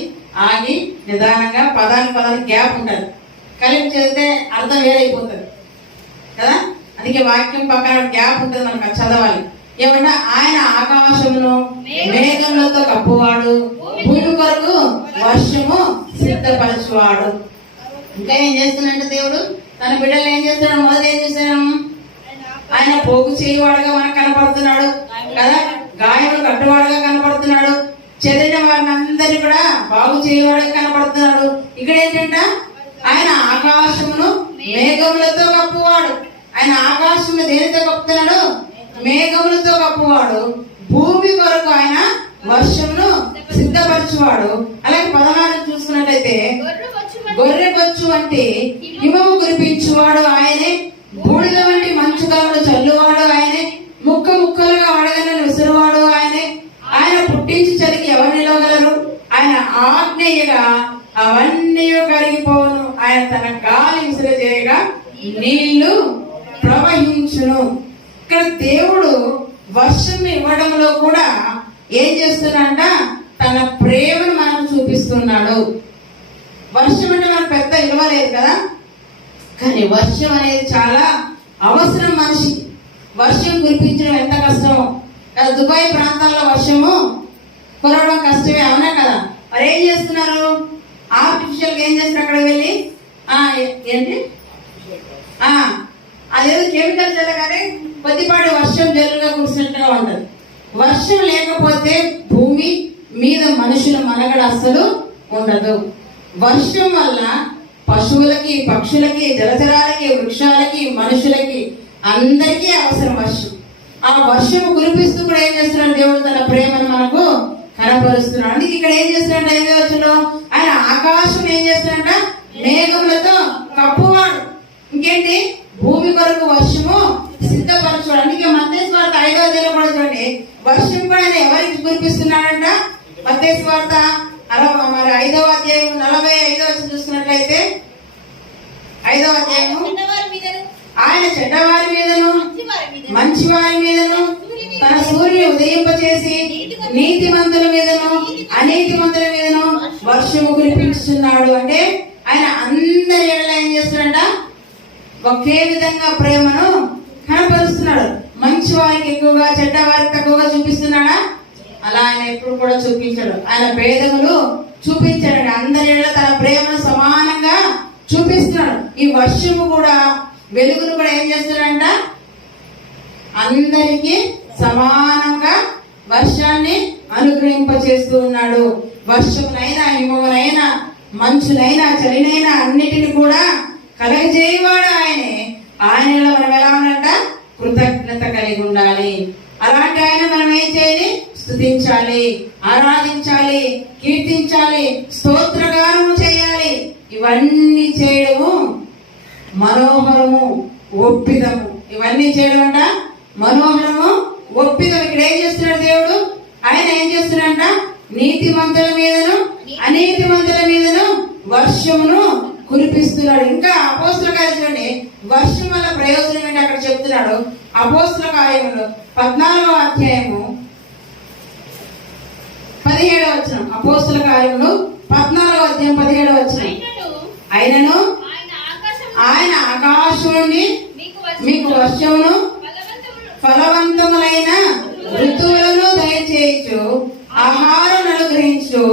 ఆగి నిదానంగా పదానికి గ్యాప్ ఉండాలి. కలిపి చదివితే అర్థం వేరైపోతుంది కదా. అందుకే వాక్యం పక్కన గ్యాప్ ఉంటుంది, మనకు చదవాలి. ఏమన్నా ఆయన ఆకాశమును మేఘములతో కప్పువాడు, భూమి కొరకు వర్షము సిద్ధపరచువాడు. ఇంకా ఏం చేస్తున్నాడంటే దేవుడు తన బిడ్డలు ఏం చేస్తున్నాడు? మొదటి ఏం చేస్తున్నాడు? ఆయన పోగు చేయవాడుగా మనకు కనపడుతున్నాడు కదా. గాయములు కట్టువాడుగా కనపడుతున్నాడు, చెదిరిన వారిని అందరినీ కూడా బాగు చేయవాడుగా కనపడుతున్నాడు. ఇక్కడ ఏంటంట, ఆయన ఆకాశమును మేఘములతో కప్పువాడు. ఆయన ఆకాశమును దేనితో కప్పుతున్నాడు? మేఘములతో కప్పువాడు. భూమి కొరకు ఆయన వర్షమును సిద్ధపరచువాడు. అలాగే 16 చూసుకున్నట్లయితే, గొర్రెపచ్చు అంటే హిమము కురిపించువాడు ఆయనే, బూడిద వంటి మంచు కలలు చల్లువాడు ఆయనే, ముక్క ముక్కలుగా వడగలను విసురువాడు ఆయనే. ఆయన పుట్టించి చలికి ఎవరు నిలవగలరు? ఆయన ఆజ్ఞయగా అవన్నీ కరిగిపోవును. ఆయన తన గాలి విసిరజేయగా నీళ్లు ప్రవహించును. ఇక్కడ దేవుడు వర్షం ఇవ్వడంలో కూడా ఏం చేస్తున్నాడంట? తన ప్రేమను మనం చూపిస్తున్నాడు. వర్షం అంటే మనకు పెద్ద విలువ లేదు కదా, కానీ వర్షం అనేది చాలా అవసరం మనిషి. వర్షం కురిపించడం ఎంత కష్టమో కదా. దుబాయ్ ప్రాంతాల్లో వర్షము కురవడం కష్టమే, అవునా కదా. మరి ఏం చేస్తున్నారు? ఆర్టిఫిషియల్ ఏం చేస్తారు? అక్కడ వెళ్ళి ఏంటి అదేదో కెమికల్ చల్లగానే కొద్దిపాటి వర్షం జల్లుగా కురిసినట్టుగా ఉంటది. వర్షం లేకపోతే భూమి మీద మనుషుల మనగడ అస్సలు ఉండదు. వర్షం వల్ల పశువులకి, పక్షులకి, జలచరాలకి, వృక్షాలకి, మనుషులకి అందరికీ అవసరం వర్షం. ఆ వర్షము కురిపిస్తూ కూడా ఏం చేస్తున్నాడు? దేవుడు తన ప్రేమను మనకు కనపరుస్తున్నాడు. అందుకే ఇక్కడ ఏం చేస్తున్నాడు? 5వ వచనంలో ఆయన ఆకాశం ఏం చేస్తున్నాడ? మేఘములతో కప్పువాడు. ఇంకేంటి? భూమి కొరకు వర్షము సిద్ధపరచువాడు. అందుకే మత్తయి సువార్త 5వ అధ్యాయంలో కూడా చూడండి, వర్షం కూడా ఆయన ఎవరికి కురిపిస్తున్నాడంట? మత్తయి సువార్త 5వ అధ్యాయం 45వ వచనం చూసుకున్నట్లయితే, 5వ అధ్యాయము, ఆయన చెడ్డవారి మీదను మంచి వారి మీదను తన సూర్యుని ఉదయింపచేసి నీతిమంతుల మీదను అనీతిమంతుల మీదను వర్షము కురిపించుతున్నాడు. అంటే ఆయన అందరి ఎడల ఏం చేస్తున్నాడ? ఒకే విధంగా ప్రేమను కనపరుస్తున్నాడు. మంచి వారికి ఎక్కువగా, చెడ్డ వారికి తక్కువగా చూపిస్తున్నాడా? అలా ఆయన ఎప్పుడు కూడా చూపించాడు. ఆయన భేదములు చూపించాడు. అందరి ఎడల తన ప్రేమను సమానంగా చూపిస్తున్నాడు. ఈ వర్షము కూడా, వెలుగును కూడా ఏం చేస్తున్నాడంట? అందరికీ సమానంగా వర్షాన్ని అనుగ్రహింపచేస్తూ ఉన్నాడు. వర్షమునైనా, హిమమునైనా, మంచునైనా, చలినైనా అన్నిటిని కూడా కలగజేయవాడు ఆయనే. ఆయనలో మనం ఎలా ఉన్నట్ట? కృతజ్ఞత కలిగి ఉండాలి. అలాంటి ఆయన మనం ఏం చేయాలి? స్తుతించాలి, ఆరాధించాలి, కీర్తించాలి, స్తోత్రగానము చేయాలి. ఇవన్నీ చేయడము మనోహరము, ఒప్పిదము. ఇవన్నీ చేయడం అంట మనోహరము, ఒప్పిదము. ఇక్కడ ఏం చేస్తున్నాడు దేవుడు? ఆయన ఏం చేస్తున్నాడంట? నీతిమంతుల మీదను అనీతిమంతుల మీదను వర్షమును కురిపిస్తున్నాడు. ఇంకా అపోస్తుల కార్యం చూడండి, వర్షం వల్ల ప్రయోజనం ఏంటి అక్కడ చెప్తున్నాడు. అపోస్తుల కార్యములు 14వ అధ్యాయము 17వ వచనం. అపోస్తుల కార్యములు 14వ అధ్యాయం 17వ వచనం. ఆయనను ఆయన ఆకాశం నుండి మీకు వర్షమును ఫలవంతములైన ఋతువులను దయచేయచ్చు, ఆహారం అనుగ్రహించు,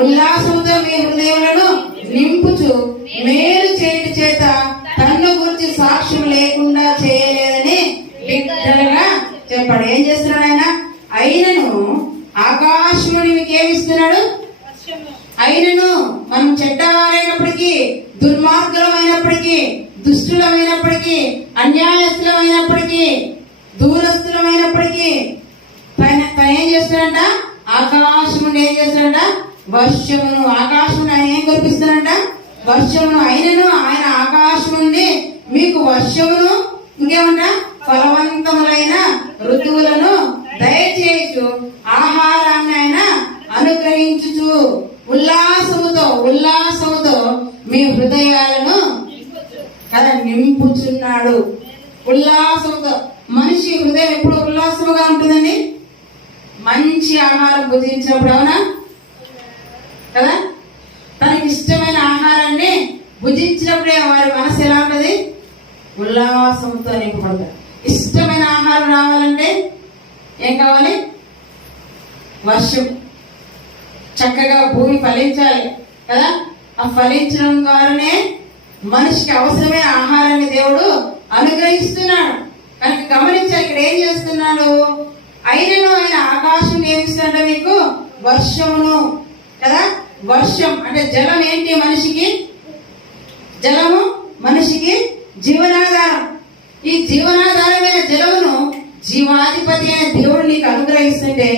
ఉల్లాసంతో మీ హృదయములను నింపుచు, మేలు చేయటి చేత తన్ను గురించి సాక్ష్యం లేకుండా చేయలేదని బిగ్గరగా చెప్పాడు. ఏం చేస్తున్నాడు ఆయన? అయినను ఆకాశముని మీకేమిస్తున్నాడు? అయినను మనం చెడ్డవారైనప్పటికీ, దుర్మార్గులమైనప్పటికీ, దుష్టులమైనప్పటికీ, అన్యాయస్తులమైనప్పటికీ, దూరస్తులమైనప్పటికీ తను ఏం చేస్తున్నాడంట? ఆకాశముని ఏం చేస్తున్నాడంట? వర్షమును. ఆకాశమును ఆయన ఏం కురిపిస్తున్నాడంట? వర్షమును. అయినను ఆయన ఆకాశం నుండి మీకు వర్షమును, ఇంకేమంట? ఫలవంతములైన ఋతువులను దయచేయచ్చు, ఆహారాన్ని ఆయన అనుగ్రహించుచు, ఉల్లాసముతో మీ హృదయాలను కదా నింపుచున్నాడు. ఉల్లాసముతో. మనిషి హృదయం ఎప్పుడు ఉల్లాసముగా ఉంటుందండి? మంచి ఆహారం భుజించినప్పుడు, అవునా కదా. తనకి ఇష్టమైన ఆహారాన్ని భుజించినప్పుడే వారి మనసు ఎలా ఉంటది? ఉల్లాసంతో నింపబడతారు. ఇష్టమైన ఆహారం రావాలంటే ఏం కావాలి? వర్షం. చక్కగా భూమి ఫలించాలి కదా. ఆ ఫలించడం ద్వారానే మనిషికి అవసరమైన ఆహారాన్ని దేవుడు అనుగ్రహిస్తున్నాడు. కనుక గమనించాలి, ఇక్కడ ఏం చేస్తున్నాడు? అయినను ఆయన ఆకాశం ఏమిస్తుందంటే మీకు వర్షమును కదా. వర్షం అంటే జలం ఏంటి? మనిషికి జలము మనిషికి జీవనాధారం. ఈ జీవనాధారమైన జలమును జీవాధిపతి అయిన దేవుడు నీకు అనుగ్రహిస్తుంటే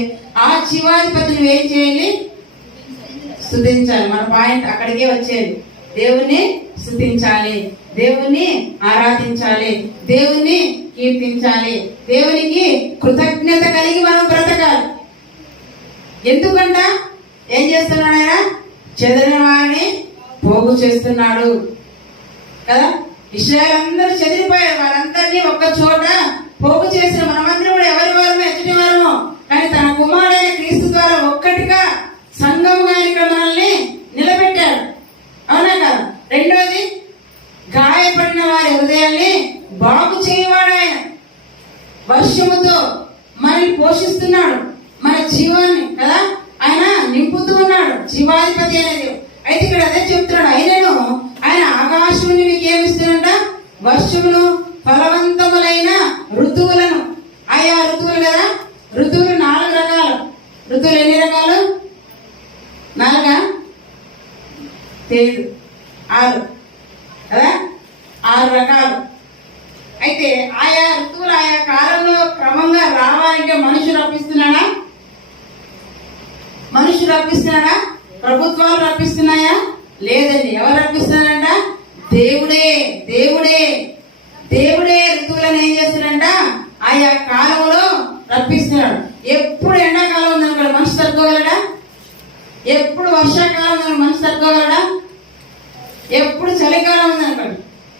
ఆ జీవాధిపతిని ఏం చేయాలి? స్తుతించాలి. మన పాయింట్ అక్కడికే వచ్చేది. దేవుణ్ణి స్తుతించాలి, దేవుణ్ణి ఆరాధించాలి, దేవుణ్ణి కీర్తించాలి, దేవునికి కృతజ్ఞత కలిగి మనం బ్రతకాలి. ఎందుకంట ఏం చేస్తున్నాడు ఆయన? చెదరిన వారిని పోగు చేస్తున్నాడు కదా. ఇశ్రాయేలు అందరూ చెదిరిపోయారు, వారందరినీ ఒక్క చోట పోగు చేసిన మనమందరం కూడా ఎవరి వారమో ఎదుటి వారమో, కానీ తన కుమారుడైన క్రీస్తు ద్వారా ఒక్కటిగా సంఘముగా ఇక్కడ మనల్ని నిలబెట్టాడు. అవునా కదా? రెండోది, గాయపడిన వారి హృదయాన్ని బాగు చేయవాడు ఆయన. వర్షముతో మనల్ని పోషిస్తున్నాడు, మన జీవాన్ని కదా ఆయన నింపుతూ ఉన్నాడు, జీవాధిపతి అనేది. అయితే ఇక్కడ అదే చెప్తున్నాడు, అయినను ఆయన ఆకాశముని మీకు ఏమిస్తున్నట? వర్షమును, ఫలవంతములైన ఋతువులను. ఆయా ఋతువులు కదా. ఋతువులు 4 రకాలు. ఋతువులు ఎన్ని రకాలు? 4 6 కదా, 6 రకాలు. అయితే ఆయా ఋతువులు ఆయా కాలంలో క్రమంగా రావాలంటే మనుషులు రప్పిస్తున్నాడా? మనుషులు రప్పిస్తున్నాడా? ప్రభుత్వాలు రప్పిస్తున్నాయా? లేదండి. ఎవరు రప్పిస్తున్నారంట? దేవుడే. దేవుడే దేవుడే ఋతువులను ఏం చేస్తున్నాడంట? ఆయా కాలంలో రప్పిస్తున్నాడు. ఎప్పుడు ఎండాకాలం ఉందనుకోండి, మనిషి తట్టుకోగలడా? ఎప్పుడు వర్షాకాలం ఉందని మనిషి తట్టుకోగలడా? ఎప్పుడు చలికాలం ఉందనుకోండి,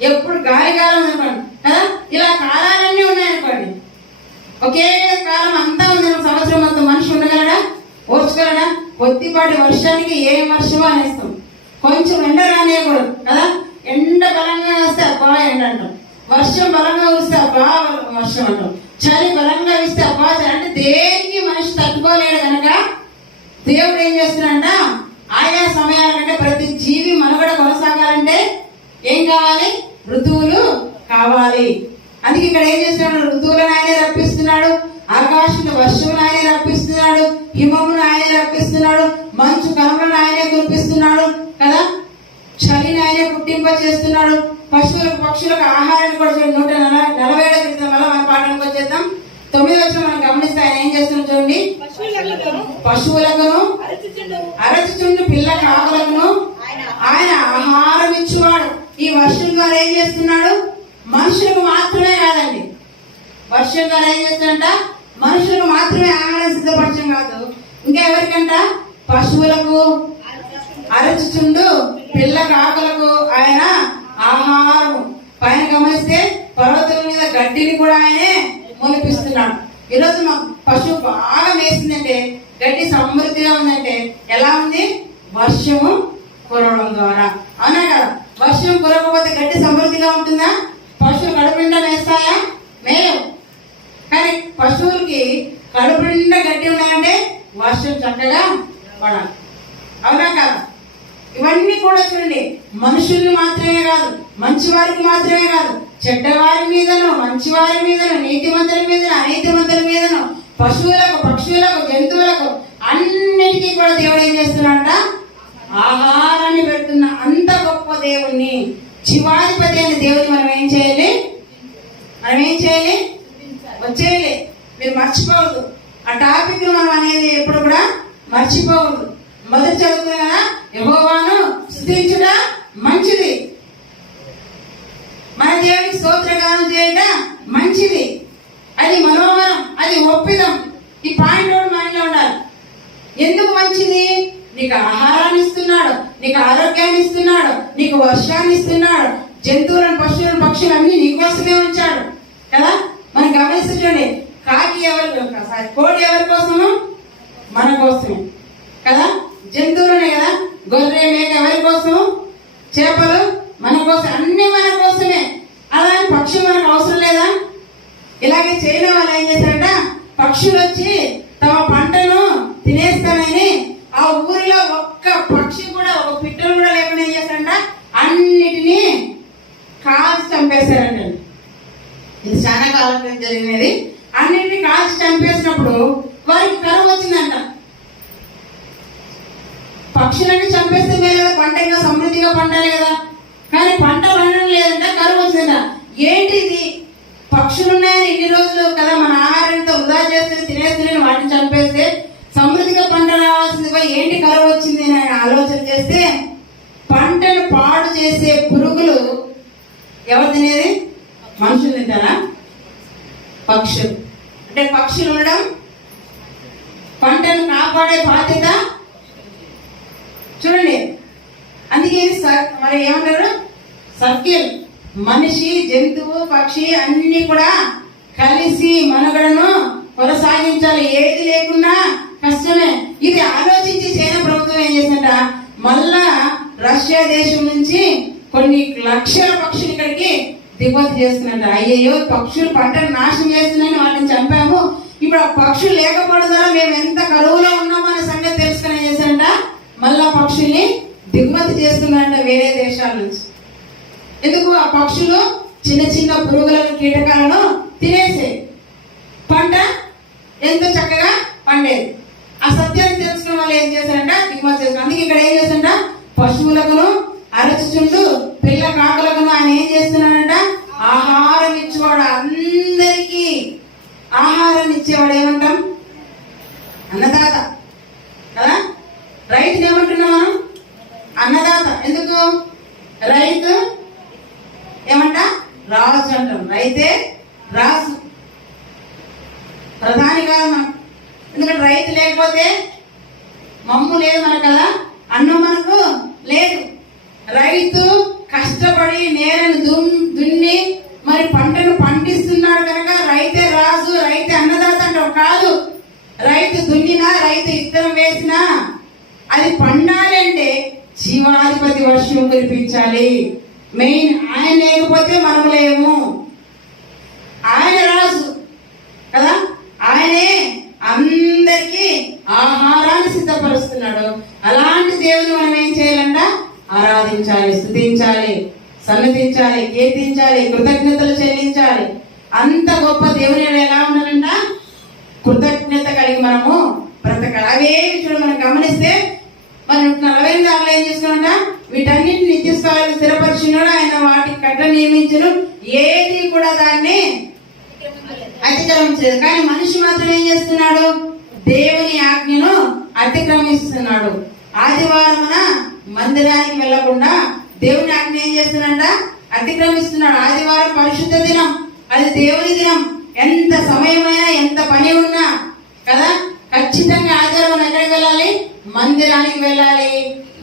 ఎప్పుడు గాలికాలం ఉందనుకోండి కదా, ఇలా కాలాలన్నీ ఉన్నాయనుకోండి, ఒకే కాలం అంతా ఉంది, సంవత్సరం మొత్తం మనిషి ఉండగలడా? ఓర్చుగలడా? కొద్దిపాటి వర్షానికి ఏం వర్షమో అనేస్తాం. కొంచెం ఎండ రానియకూడదు కదా. ఎండ బలంగా వస్తే అబ్బా ఎండ అంటాం, వర్షం బలంగా వస్తే అబ్బా వర్షం అంటాం, చలి బలంగా ఇస్తే అబ్బా చలి. అంటే దేనికి మనిషి తట్టుకోలేడు కనుక దేవుడు ఏం చేస్తున్నాడంట? ఆయా సమయాల కంటే ప్రతి జీవి మనుగడ కొనసాగాలంటే ఏం కావాలి? ఋతువులు కావాలి. అందుకే ఇక్కడ ఏం చేస్తున్నాడు? ఋతువులను ఆయనే రప్పిస్తున్నాడు, ఆకాశంలో వర్షమును ఆయనే రప్పిస్తున్నాడు, హిమమును ఆయనే రప్పిస్తున్నాడు, మంచు కనులను ఆయనే కురిపిస్తున్నాడు కదా, చలిని ఆయనే పుట్టింప చేస్తున్నాడు, పశువులకు పక్షులకు ఆహారాన్ని కూడా. 147 క్రితం వల్ల మన పాఠానికి వచ్చేద్దాం. 9వ వచనం మనం గమనిస్తే ఆయన ఏం చేస్తున్నాడు చూడండి. పశువులకును అరచుచుండు పిల్ల కాకులను ఆయన ఆహారం ఇచ్చువాడు. ఈ వర్షం ద్వారా ఏం చేస్తున్నాడు? మనుషులకు మాత్రమే కాదండి, వర్షం ద్వారా ఏం చేస్తాడంట? మనుషులకు మాత్రమే ఆహారం సిద్ధపరచడం కాదు, ఇంకా ఎవరికంట? పశువులకు, అరచుచుండు పిల్ల కాకులకు ఆయన ఆహారం. పైన గమనిస్తే పర్వతాల మీద గడ్డిని కూడా ఆయనే మొలిపిస్తున్నాడు. ఈరోజు మా పశువు బాగా మేసిందంటే, గడ్డి సమృద్ధిగా ఉందంటే ఎలా ఉంది? వర్షము కురవడం ద్వారా. అవునా కదా? వర్షం కురవకపోతే గడ్డి సమృద్ధిగా ఉంటుందా? పశువులు కడుపు నిండా మేస్తాయా? మేయవు. కానీ పశువులకి కడుపు నిండా గడ్డి ఉండాలంటే వర్షం చక్కగా పడాలి. అవునా కదా? ఇవన్నీ కూడా చూడండి, మనుషుల్ని మాత్రమే కాదు, మంచి వారికి మాత్రమే కాదు, చెడ్డవారి మీదను, మంచి వారి మీదను, నీతిమంతుల మీదను, అనీతిమంతుల మీదను, పశువులకు, పక్షులకు, జంతువులకు అన్నిటికీ కూడా దేవుడు ఏం చేస్తున్నాడంట? ఆహారాన్ని పెడుతున్న అంత గొప్ప దేవుణ్ణి, జీవాధిపతి అయిన దేవుని మనం ఏం చేయాలి? వచ్చేయాలి. మీరు మర్చిపోవద్దు ఆ టాపిక్. మనం అనేది ఎప్పుడు కూడా మర్చిపోవద్దు. మొదటి చదువుతుంది కదా, యెహోవాను స్తుతించుట మంచిది, మన దేవునికి స్తోత్రగానం చేయట మంచిది, అది మనోహరం, అది ఒప్పిదం. ఈ పాయింట్ కూడా మైండ్లో ఉండాలి. ఎందుకు మంచిది? నీకు ఆహారాన్ని ఇస్తున్నాడు, నీకు ఆరోగ్యాన్ని ఇస్తున్నాడు, నీకు వర్షాన్ని ఇస్తున్నాడు, జంతువులను, పశువులను, పక్షులు అన్ని నీకోసమే ఉంచాడు కదా. మనం గమనిస్తుంటే కాకి కోడి ఎవరి కోసము? మన కోసమే కదా. జంతువులనే కదా, గొర్రె, మేక ఎవరి కోసము? చేపలు మన కోసం, అన్ని మన కోసమే. అలాగే పక్షులు మనకు అవసరం లేదా? ఇలాగే చైనా వాళ్ళు ఏం చేశారంట, పక్షులు వచ్చి తమ పంటను తినేస్తానని ఆ ఊరిలో ఒక్క పక్షి కూడా, ఒక పిట్టలు కూడా లేకుండా ఏం చేశారంట, అన్నిటినీ కాల్చి చంపేశారంట. ఇది చాలా కాలం జరిగినది. అన్నింటినీ కాల్చి చంపేసినప్పుడు చేసినప్పుడు వారికి కరువు వచ్చిందంట. పక్షులన్నీ చంపేస్తే మేలు కదా, పంట ఇంకా సమృద్ధిగా పండాలి కదా, కానీ పంట పండడం లేదంట, కరువు వచ్చిందంట. ఏంటి ఇది? పక్షులు ఉన్నాయని ఇన్ని రోజులు కదా మన ఆహారంతో వృధా చేస్తే తినేస్తున్నాయి, వాటిని చంపేస్తే సమృద్ధిగా పంట రావాల్సింది పోయి ఏంటి కరువు వచ్చింది అని ఆయన ఆలోచన చేస్తే, పంటను పాడు చేసే పురుగులు ఎవరు తినేది? మనుషులు తింటారా? పక్షులు. అంటే పక్షులు ఉండడం, పంటను కాపాడే బాధ్యత చూడండి. అందుకే మరి ఏమంటారు, సర్కిల్. మనిషి, జంతువు, పక్షి అన్ని కూడా కలిసి మనుగడను కొనసాగించాలి. ఏది లేకున్నా కష్టమే. ఇది ఆలోచించి చైనా ప్రభుత్వం ఏం చేసిందంట, మళ్ళా రష్యా దేశం నుంచి కొన్ని లక్షల పక్షులు ఇక్కడికి దిగుమతి చేస్తున్నట్ట. అయ్యయ్యో, పక్షులు పంటను నాశనం చేస్తున్నాయని వాటిని చంపాము, ఇప్పుడు ఆ పక్షులు లేకపోవడం ద్వారా మేము ఎంత కరువులో ఉన్నామనే సంగతి తెలుసుకుని చేశారంట, మళ్ళా పక్షుల్ని దిగుమతి చేస్తున్నారంట వేరే దేశాల నుంచి. ఎందుకు? ఆ పక్షులు చిన్న చిన్న పురుగులను, కీటకాలను తినేసే పంట ఎంతో చక్కగా పండేది. ఆ సత్యాన్ని తెలుసుకున్న వాళ్ళు ఏం చేశారంట, దిగుమతి చేస్తారు. అందుకే ఇక్కడ ఏం చేస్తారంట, పశువులకును అరచుచుండు పిల్ల కాకులకును ఆయన ఏం చేస్తున్నాడంట, ఆహారం ఇచ్చేవాడు. అందరికీ ఆహారం ఇచ్చేవాడు ఏమంటాం? అన్నదాత కదా. రైతుని ఏమంటున్నాం మనం? అన్నదాత. ఎందుకు? రైతు ఏమంట, రాజు అంటాం. రైతే రాజు, ప్రధాని కాదు మనం. ఎందుకంటే రైతు లేకపోతే మమ్ము లేదు మనకు కదా, అన్నం మనకు లేదు. రైతు కష్టపడి నేలను దున్ని మరి పంటను పండిస్తున్నాడు కనుక రైతే రాజు, రైతే అన్నదాత అంటాం. కాదు, రైతు దున్నినా, రైతు ఇత్తనం వేసినా అది పండాలి అంటే జీవాధిపతి వర్షం కురిపించాలి. మెయిన్ ఆయన లేకపోతే మనం లేము. ఆయన రాజు కదా, ఆయనే అందరికీ ఆహారాన్ని సిద్ధపరుస్తున్నాడు. అలాంటి దేవుని మనం ఏం చేయాలంట, ఆరాధించాలి, స్తుతించాలి, సన్నతించాలి, కీర్తించాలి, కృతజ్ఞతలు చెల్లించాలి. అంత గొప్ప దేవుని ఎలా ఉండాలంట, కృతజ్ఞత కలిగి మనము బ్రతకాలి. అవేమి చూడు మనం గమనిస్తే మనం 48 ఏం చేసుకున్నాంట, వీటన్నిటిని నిత్యస్థాయిలో స్థిరపరిచినాడు ఆయన, వాటికి కట్ట నియమించను, ఏది కూడా దాన్ని అతిక్రమించలేదు. కానీ మనిషి మాత్రం ఏం చేస్తున్నాడు, దేవుని ఆజ్ఞను అతిక్రమిస్తున్నాడు. ఆదివారమున మందిరానికి వెళ్లకుండా దేవుని ఆజ్ఞ ఏం చేస్తున్నాడ, అతిక్రమిస్తున్నాడు. ఆదివారం పరిశుద్ధ దినం, అది దేవుని దినం. ఎంత సమయమైనా ఎంత పని ఉన్నా కదా, ఖచ్చితంగా ఆదివారం ఎక్కడికి వెళ్ళాలి, మందిరానికి వెళ్ళాలి.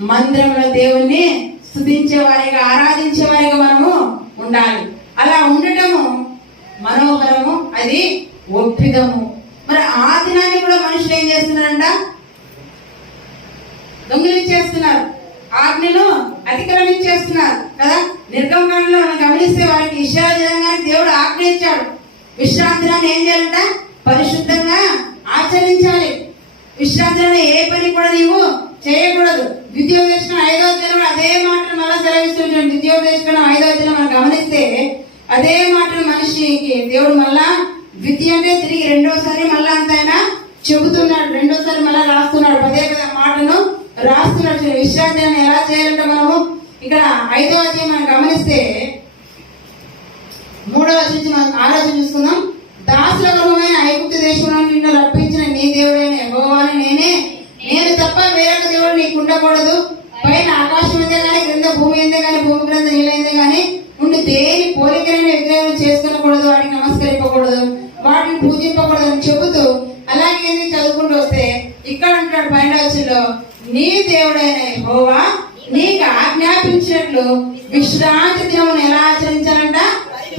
మందిరంలో దేవుణ్ణి స్తుతించే వారిగా, ఆరాధించే వారిగా మనము ఉండాలి. అలా ఉండటము మనోహరము, అది ఒప్పిదము. మరి ఆ దినాన్ని కూడా మనుషులు ఏం చేస్తున్నారంట, దొంగిలించేస్తున్నారు, ఆజ్ఞను అతిక్రమించేస్తున్నారు కదా. నిర్గమకాండలో మనం గమనిస్తే వారికి ఇశ్రాయేలు దేవుడు ఆజ్ఞ ఇచ్చాడు, విశ్రాంతి దినాన్ని ఏం చేయాలంట, పరిశుద్ధంగా ఆచరించాలి. విశ్రాంతి దినాన్ని ఏ పని కూడా నీవు చేయకూడదు. ద్వితీయోపదేశం 5వ అధ్యాయం అదే మాటను మళ్ళా సెలవిస్తుంటాడు. ద్వితీయోపదేశం 5వ అధ్యాయం మనం గమనిస్తే అదే మాటను మనిషికి దేవుడు మళ్ళా ద్వితీయ అంటే తిరిగి రెండోసారి మళ్ళా అంత ఆయన చెబుతున్నాడు, రెండోసారి మళ్ళా రాస్తున్నాడు, పదే మాటను రాస్తున్నాడు. విశ్రాంతి దినాన్ని ఎలా చేయాలంటే మనము ఇక్కడ 5వ అధ్యాయం మనం గమనిస్తే 3వ నుంచి మనం ఆలోచన చూసుకుందాం. దాసుల గృహమైన ఐగుప్తు దేశంలో నిన్ను రప్పించిన నీ దేవుడైన యెహోవాని నేను తప్ప వేరొక దేవుడు నీకు ఉండకూడదు. పైన ఆకాశం ఉందే కానీ, క్రింద భూమి ఉందే కానీ, భూమి క్రింద నీళ్ళైందే కానీ ఉండి దేని పోలికైన విగ్రహం చేసుకునకూడదు, వాటికి నమస్కరింపకూడదు, వాటిని పూజింపకూడదు అని చెబుతూ అలాగే చదువుకుంటూ వస్తే ఇక్కడ అంటాడు 12వ వచనంలో, నీ దేవుడైన యెహోవా నీకు ఆజ్ఞాపించినట్లు విశ్రాంతి దినమును ఎలా ఆచరించాలంట,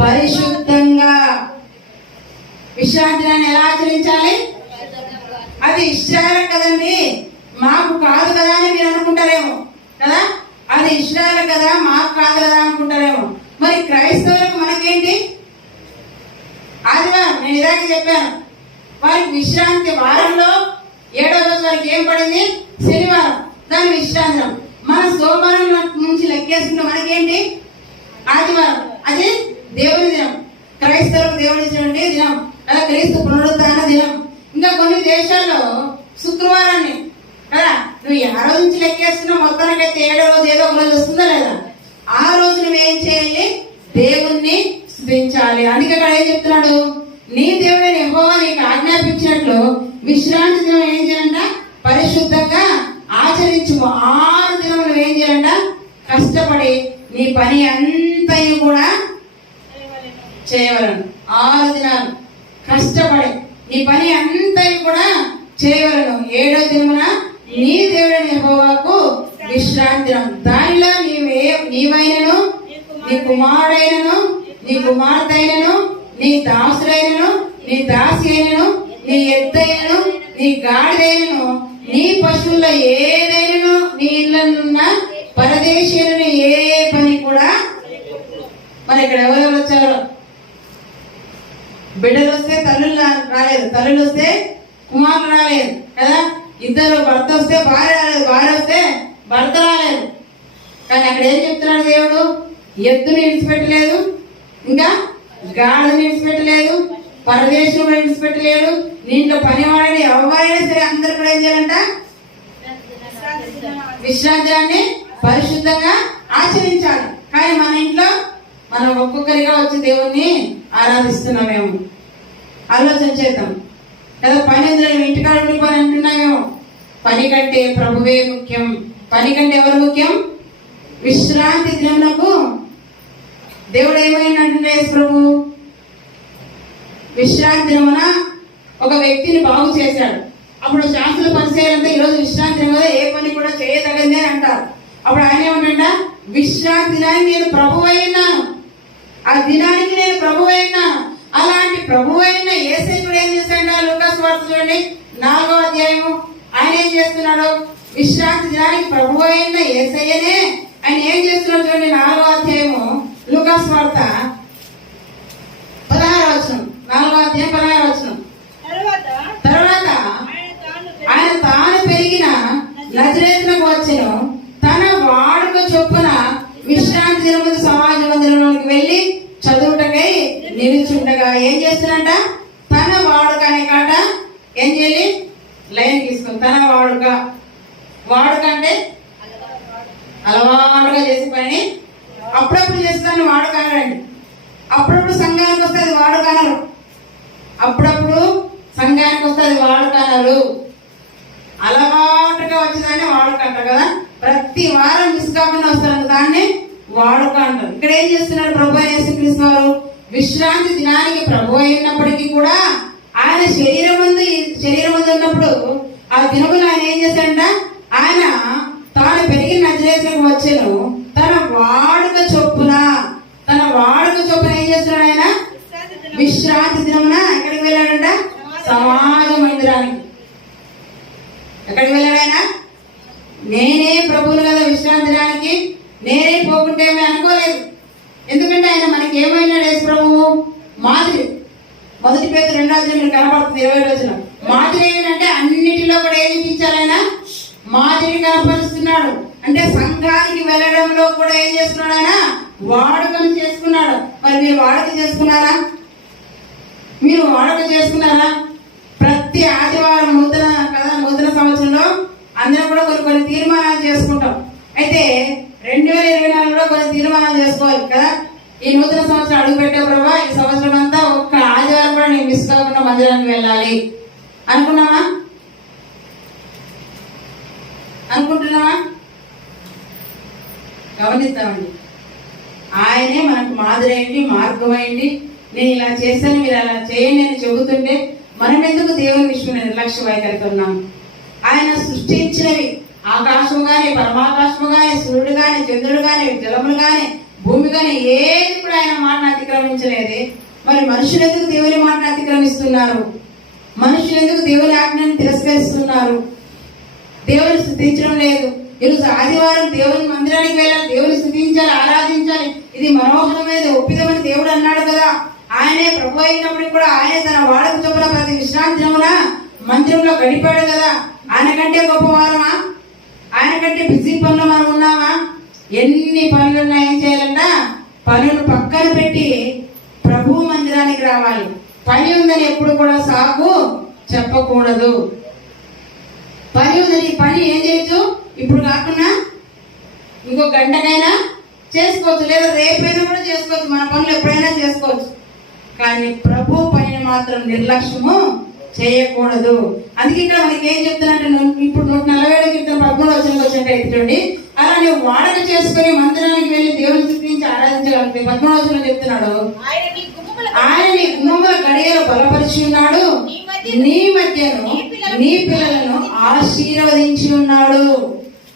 పరిశుద్ధంగా. విశ్రాంతి దినాన్ని ఎలా ఆచరించాలి, అది ఇశ్రాయేలు కదండి, మాకు కాదు కదా అని మీరు అనుకుంటారేమో కదా. అది ఇశ్రాయేలు కదా, మాకు కాదు కదా అనుకుంటారేమో. మరి క్రైస్తవులకు మనకేంటి, ఆదివారం నేను ఇదాకే చెప్పాను, వారికి విశ్రాంతి. వారంలో 7వ రోజు వారికి ఏం పడింది, శనివారం, దాని విశ్రాంతి. మన సోమవారం నుంచి లెక్కేసుకుంటే మనకేంటి, ఆదివారం, అది దేవుని దినం. క్రైస్తవులకు దేవుని దినం, అలా క్రీస్తు పునరుత్థాన దినం. ఇంకా కొన్ని దేశాల్లో శుక్రవారాన్ని కదా, నువ్వు ఆ రోజు నుంచి లెక్కేస్తున్నావు, మొత్తానికైతే 7వ రోజు ఏదో ఒక రోజు వస్తుందా లేదా, ఆ రోజు నువ్వేం చేయాలి, దేవుణ్ణి స్తుతించాలి. అందుకే అక్కడ ఏం చెప్తున్నాడు, నీ దేవుడైన యెహోవా నీకు ఆజ్ఞాపించినట్లు విశ్రాంతి దినం ఏం చేయాలంట, పరిశుద్ధంగా ఆచరించుకో. 6 దినములు ఏం చేయాలంట, కష్టపడి నీ పని అంతయు కూడా చేయవలను. 6 దినాలు కష్టపడి నీ పని అంతయు కూడా చేయవలను. 7వ దినమున నీ దేవుడైన యెహోవాకు విశ్రాంతి దినం. దానిలో నీవైనను, నీ కుమారుడైనను, నీ కుమార్తె అయినను, నీ దాసుడైనను, నీ దాసి అయినను, నీ ఎద్దైనను, నీ గాడిదైనను, నీ పశువుల్లో ఏదైనను, నీ ఇళ్ళనున్న పరదేశీయులను ఏ పని కూడా. మరి ఇక్కడ ఎవరెవరు వచ్చారు, బిడ్డలు వస్తే తల్లులు రాలేదు, తల్లులు వస్తే కుమారులు రాలేదు కదా, ఇద్దరు భర్త వస్తే భార్య రాలేదు, భార్య వస్తే భర్త రాలేదు. కానీ అక్కడ ఏం చెప్తున్నాడు దేవుడు, ఎద్దుని విడిచిపెట్టలేదు, ఇంకా గాడిని విడిచిపెట్టలేదు, పరదేశం విడిచిపెట్టలేదు, నీంట్లో పనివాడని ఎవరైనా సరే అందరు కూడా ఏం చేయాలంట, విశ్రాంతిని పరిశుద్ధంగా ఆచరించాలి. కానీ మన ఇంట్లో మనం ఒక్కొక్కరిగా వచ్చి దేవుణ్ణి ఆరాధిస్తున్నామేమో, ఆలోచన చేద్దాం కదా. పని ఇంటికాడ పని అంటున్నామేమో. పని కంటే ప్రభువే ముఖ్యం. పని కంటే ఎవరు ముఖ్యం, విశ్రాంతి దినమునకు దేవుడు ఏమైనా ప్రభు విశ్రాంతి దినమున ఒక వ్యక్తిని బాగు చేశాడు. అప్పుడు శాస్త్రులు పని చేయాలంటే ఈరోజు విశ్రాంతి దినం కదా, ఏ పని కూడా చేయదగందే అంటారు. అప్పుడు ఆయన ఏమంటా, విశ్రాంతి దినానికి నేను ప్రభువు అయినాను, ఆ దినానికి నేను ప్రభువు అయినాను. అలాంటి ప్రభువు అయిన యేసయ్య కూడా ఏం చేశాడు, లూకాసు వార్త చూడండి 4వ అధ్యాయము. ఆయన ఏం చేస్తున్నాడు, విశ్రాంతి దినానికి ప్రభువు అయిన యేసయ్యనే ఆయన ఏం చేస్తున్నాడు చూడండి. 4వ అధ్యాయము లూకాసు వార్త 16వ వచనం, 4వ అధ్యాయం 16వ వచనం. తర్వాత ఆయన తాను పెరిగిన నజరేతునకు వచ్చెను, తన వాడుక చొప్పున విశ్రాంతి దినము సమాజ మందిరంలోకి వెళ్లి చదువుటకై నిలుచుండగా ఏం చేస్తున్నట, తన వాడుక అనే కాట ఏం చేయాలి, లైన్ తీసుకుని తన వాడుక. వాడుక అంటే అలవాటుగా చేసే పని, అప్పుడప్పుడు చేస్తాను వాడుక అనరండి. అప్పుడప్పుడు సంఘానికి వస్తే అది వాడుక అనరు, అప్పుడప్పుడు సంఘానికి వస్తే అది వాడుక అనరు. అలవాటుగా వచ్చేదాన్ని వాడుక అంటారు కదా, ప్రతి వారం మిస్ కాకుండా వస్తారు దాన్ని వాడుక అంటారు. ఇక్కడ ఏం చేస్తున్నారు ప్రభు యేసుక్రీస్తు వారు, విశ్రాంతి దినానికి ప్రభు అయినప్పటికీ కూడా ఆయన శరీరం ముందు ఉన్నప్పుడు ఆ దినములు ఆయన ఏం చేశాడంట, ఆయన తాను పెరిగిన నజరేతునకు వచ్చెను, తన వాడుక చొప్పున ఏం చేస్తున్నాడు, ఆయన విశ్రాంతి దినమున ఎక్కడికి వెళ్ళాడంట, సమాజ మందిరానికి. ఎక్కడికి వెళ్ళాడు ఆయన, నేనే ప్రభువును కదా విశ్రాంతి దినానికి, నేనే పోకుంటే ఏమీ అనుకోలేదు. ఎందుకంటే ఆయన మనకి ఏమైనాడు యేసు ప్రభువు, మాదిరి. 1 పేతురు 2వ అధ్యాయం కనపడుతుంది 20వ వచనం. మాదిరి ఏంటంటే అన్నిటిలో కూడా ఏం చూపించాలి, ఆయన మాదిరి కనపరుస్తున్నాడు. అంటే సంఘానికి వెళ్ళడంలో కూడా ఏం చేస్తున్నాడు, ఆయన వాడుకను చేసుకున్నాడు. మరి మీరు వాడుక చేసుకున్నారా, మీరు వాడుక చేసుకున్నారా? ప్రతి ఆదివారం నూతన సంవత్సరంలో అందరం కూడా కొన్ని తీర్మానాలు చేసుకుంటాం. అయితే 2024లో కొన్ని తీర్మానాలు చేసుకోవాలి కదా. ఈ నూతన సంవత్సరం అడుగు పెట్టే ప్రభావ ఈ సంవత్సరం అంతా ఒక్క ఆదివారం కూడా నేను మిస్ కాకుండా మందిరానికి వెళ్ళాలి అనుకున్నావా, అనుకుంటున్నావా? గమనిద్దామండి. ఆయనే మనకు మాదిరైంది, మార్గమైంది. నేను ఇలా చేశాను, మీరు అలా చేయండి అని చెబుతుంటే మనం ఎందుకు దేవుని విషయంలో నిర్లక్ష్య వైఖరితున్నాం? ఆయన సృష్టించినవి ఆకాశము గాని, పరమాకాశము గాని, సూర్యుడు గాని, చంద్రుడు గాని, జలములు గాని, భూమి గాని ఏది కూడా ఆయన మాటను అతిక్రమించలేదే. మరి మనుషులు ఎందుకు దేవుని మాటను అతిక్రమిస్తున్నారు? మనుషులు ఎందుకు దేవుని ఆజ్ఞను తిరస్కరిస్తున్నారు? దేవుని స్తుతించడం లేదు. ఈరోజు ఆదివారం దేవుని మందిరానికి వెళ్ళాలి, దేవుని స్తుతించాలి, ఆరాధించాలి. ఇది మనోహరమైనది, ఒప్పిదమని దేవుడు అన్నాడు కదా. ఆయనే ప్రభు అయినప్పటికీ కూడా ఆయన తన వాడకు చొప్పున ప్రతి విశ్రాంతి దినమున మందిరంలో గడిపాడు కదా. ఆయన కంటే గొప్పవారమా? ఆయన కంటే బిజీ పనులు మనం ఉన్నామా? ఎన్ని పనులున్నా ఏం చేయాలంట, పనులు పక్కన పెట్టి ప్రభు మందిరానికి రావాలి. పని ఉందని ఎప్పుడు కూడా సాగు చెప్పకూడదు. పని ఉందని పని ఏం చేయొచ్చు, ఇప్పుడు కాకుండా ఇంకో గంటకైనా చేసుకోవచ్చు, లేదా రేపైనా కూడా చేసుకోవచ్చు, మన పనులు ఎప్పుడైనా చేసుకోవచ్చు. కానీ ప్రభు పనిని మాత్రం నిర్లక్ష్యము చేయకూడదు. అందుకే ఇక్కడ మనకి ఏం చెప్తున్నట్టు, ఇప్పుడు 147 కీర్తన 13 వచనం వచ్చినట్టు చూడండి, అలా నువ్వు వాడక చేసుకుని మందిరానికి వెళ్ళి దేవుని స్థుతించి ఆరాధించగలిగితే 13 వచనం చెప్తున్నాడు, ఆయన నీ గుమ్మముల గడియలు బలపరిచి ఉన్నాడు, నీ మధ్యను నీ పిల్లలను ఆశీర్వదించి ఉన్నాడు.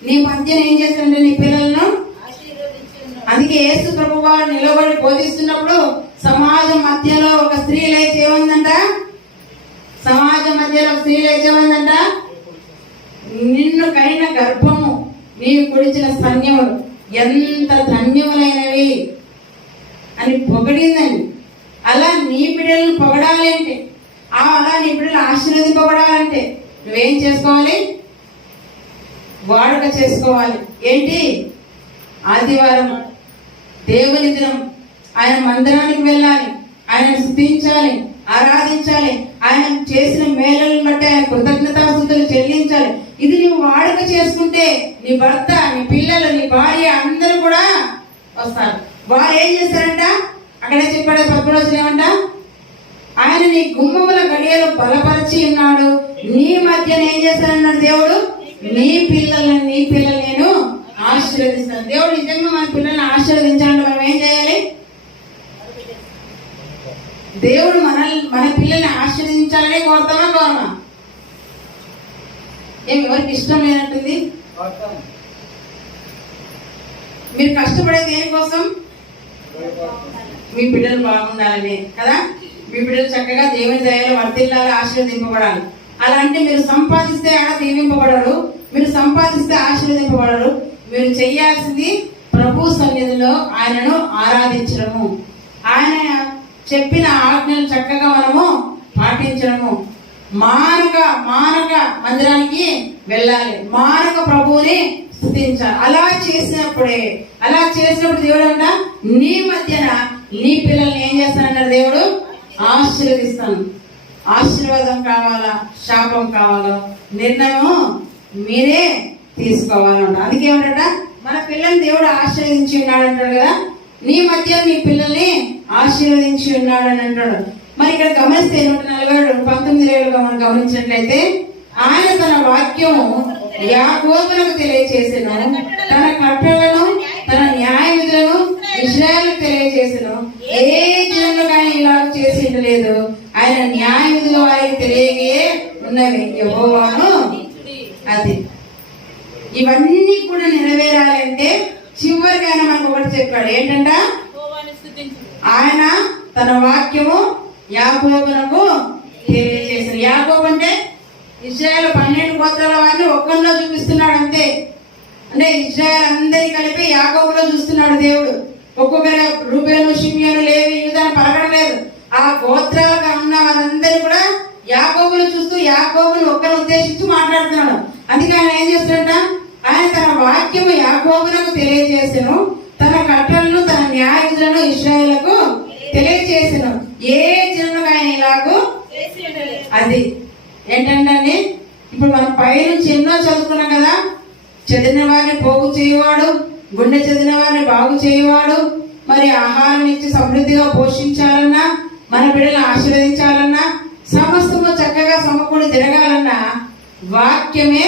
నీ మధ్యన ఏం చేస్తాడంటే నీ పిల్లలను. అందుకే యేసు ప్రభు వారు నిలబడి బోధిస్తున్నప్పుడు సమాజం మధ్యలో ఒక స్త్రీ లేచి ఏమందంట, సమాజం మధ్యలో ఒక స్త్రీ లేచి ఏమందంట, నిన్ను కైన గర్భము నీవు కుడిచిన స్తన్యములు ఎంత ధన్యములైనవి అని పొగిడిందని. అలా నీ బిడ్డలను పొగడాలి అంటే, అలా నీ బిడ్డలు ఆశీర్వదింపబడాలంటే నువ్వేం చేసుకోవాలి, వాడుక చేసుకోవాలి. ఏంటి, ఆదివారం దేవుని దినం, ఆయన మందిరానికి వెళ్ళాలి, ఆయన స్తుతించాలి, ఆరాధించాలి, ఆయన చేసిన మేళలను బట్టి ఆయన కృతజ్ఞతాస్తుతులు చెల్లించాలి. ఇది నువ్వు వాడుక చేసుకుంటే నీ భర్త, నీ పిల్లలు, నీ భార్య అందరూ కూడా వస్తారు. వారు ఏం చేస్తారంట, అక్కడే చెప్పాడు 13 ఏమంట, ఆయన నీ గుమ్మముల గడియలు బలపరిచి ఉన్నాడు, నీ మధ్యన ఏం చేస్తానన్నాడు దేవుడు, నీ పిల్లలు నేను ఆశీర్వదిస్తాను. దేవుడు నిజంగా మన పిల్లల్ని ఆశీర్వదించాలంటే మనం ఏం చేయాలి, దేవుడు మన పిల్లల్ని ఆశీర్వదించాలనే కోరుతామా కోరమా? ఎవరికి ఇష్టం లేనట్టుంది. మీరు కష్టపడేది దేనికోసం, మీ బిడ్డలు బాగుండాలని కదా, మీ బిడ్డలు చక్కగా దేవుని దయలో వర్తిల్లాలి, ఆశీర్వదింపబడాలి. అలా అంటే మీరు సంపాదిస్తే ఆయన దీవింపబడరు, మీరు సంపాదిస్తే ఆశీర్వదింపబడరు. మీరు చేయాల్సింది ప్రభు సన్నిధిలో ఆయనను ఆరాధించడము, ఆయన చెప్పిన ఆజ్ఞలు చక్కగా మనము పాటించడము, మానక మందిరానికి వెళ్ళాలి, మానక ప్రభువుని స్తుతించాలి. అలా చేసినప్పుడు దేవుడు అంట నీ మధ్యన నీ పిల్లల్ని ఏం చేస్తానన్నాడు దేవుడు, ఆశీర్వదిస్తాను. ఆశీర్వాదం కావాలా, శాపం కావాలో నిర్ణయం మీరే తీసుకోవాలంట. అందుకే ఏమంట, మన పిల్లల్ని దేవుడు ఆశీర్వదించి ఉన్నాడు అంటాడు కదా, నీ మధ్య నీ పిల్లల్ని ఆశీర్వదించి ఉన్నాడు అని అంటాడు. మరి ఇక్కడ గమనిస్తే 147 మనం గమనించినట్లయితే, ఆయన తన వాక్యము యాకోబులకు తెలియచేసెను, తన కట్టడలను తన న్యాయ విధులను ఇశ్రాయేలుకు తెలియచేసెను. ఏ జనులకు ఆయన ఇలా చేసి ఉండలేదు, ఆయన న్యాయ విధులు వారికి తెలియగే ఉన్నవి. యెహోవాను అది ఇవన్నీ కూడా నెరవేరాలంటే చివరికి ఆయన మనకు ఒకటి చెప్పాడు, ఏంటంట, ఆయన తన వాక్యము యాకోబునకు తెలియజేసిన. యాకోబు అంటే ఇశ్రాయేలు 12 గోత్రాల వారిని ఒక్కరిలో చూపిస్తున్నాడు అంతే. అంటే ఇశ్రాయేలు అందరి కలిపి యాకోబులో చూస్తున్నాడు దేవుడు. ఒక్కొక్కరు రూబేను, షిమియోను, లేవి, యూదా పలకడం లేదు. ఆ గోత్రాలుగా ఉన్న వారందరినీ కూడా యాకోబులు చూస్తూ యాకోబుని ఒక్కరు ఉద్దేశించి మాట్లాడుతున్నాడు. అందుకే ఆయన ఏం చేస్తున్నట్ట, ఆయన తన వాక్యము యాకోబులకు తెలియజేసెను, తన కట్టలను తన న్యాయ విధులను ఇశ్రాయేలుకు తెలియజేసెను. ఏ జనులకు ఆయన ఇలాగూ అది ఏంటంటే, ఇప్పుడు మనం పైనుంచి ఎన్నో చదువుకున్నాం కదా, చెదిరిన వారిని పోగు చేయవాడు, గుండె చెదిరిన వారిని బాగు చేయవాడు, మరి ఆహారం ఇచ్చి సమృద్ధిగా పోషించాలన్నా, మన బిడ్డలను ఆశీర్వదించాలన్నా, సమస్తము చక్కగా సమకూడి తిరగాలన్నా వాక్యమే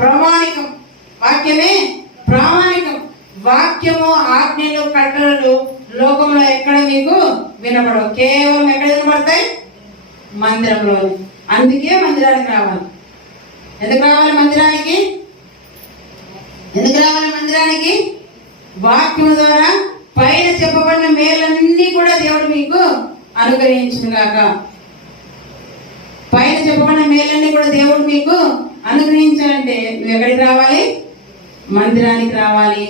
ప్రామాణికం. వాక్యము ఆజ్ఞలు కట్టడలు లోకంలో ఎక్కడ మీకు వినపడవు, కేవలం ఎక్కడ వినపడతాయి, మందిరంలో. అందుకే మందిరానికి రావాలి. ఎందుకు రావాలి మందిరానికి? వాక్యము ద్వారా పైన చెప్పబడిన మేలన్నీ కూడా దేవుడు మీకు అనుగ్రహించుగాక. పైన చెప్పబడిన మేలన్నీ కూడా దేవుడు మీకు అనుగ్రహించాలంటే నువ్వు ఎక్కడికి రావాలి, మందిరానికి రావాలి.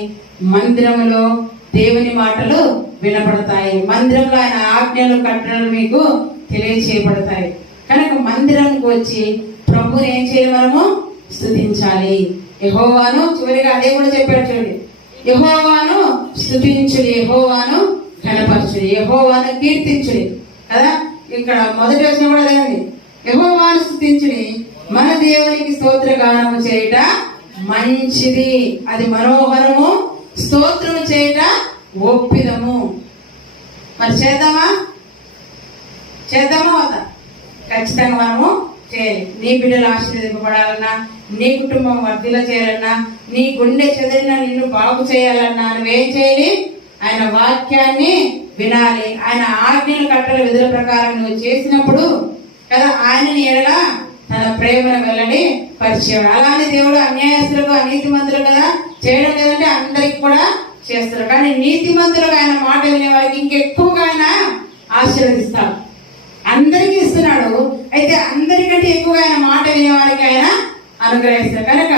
మందిరంలో దేవుని మాటలు వినపడతాయి, మందిరంలో ఆయన ఆజ్ఞలు కట్టడలు మీకు తెలియచేయబడతాయి. కనుక మందిరానికి వచ్చి ప్రభుని ఏం చేయాలి, మనము స్తుతించాలి. యెహోవాను చివరిగా అదే కూడా చెప్పాడు చూడండి, యెహోవాను స్తుతించుడి, యెహోవాను కనపరచుడి, యెహోవాను కీర్తించుడి కదా. ఇక్కడ మొదటి వచనం కూడా అదే ఉంది, యెహోవాను స్తుతించుడి, మన దేవునికి స్తోత్ర గానము చేయుట మంచిది, అది మనోహరము, స్తోత్రము చేయుట ఒప్పిదము. మరి చేద్దామా వద్దా? ఖచ్చితంగా మనము చేయాలి. నీ బిడ్డలు ఆశీర్వదింపబడాలన్నా, నీ కుటుంబం వర్ధిల్ల చేయాలన్నా, నీ గుండె చెదిరిన నిన్ను బాగు చేయాలన్నా నువ్వేం చేయాలి? ఆయన వాక్యాన్ని వినాలి. ఆయన ఆజ్ఞలు కట్టల విధుల ప్రకారం నువ్వు చేసినప్పుడు కదా ఆయన ఎడల తన ప్రేమను వెళ్ళని పరిచయం. అలానే దేవుడు అన్యాయస్తులకు అనీతిమంతులు కదా చేయడం లేదంటే అందరికి కూడా చేస్తారు. కానీ నీతిమంతులకు ఆయన మాట వినే వారికి ఇంకెక్కువగా ఆయన ఆశీర్వదిస్తాడు. అందరికీ ఇస్తున్నాడు, అయితే అందరికంటే ఎక్కువగా ఆయన మాట వినేవారికి ఆయన అనుగ్రహిస్తాడు. కనుక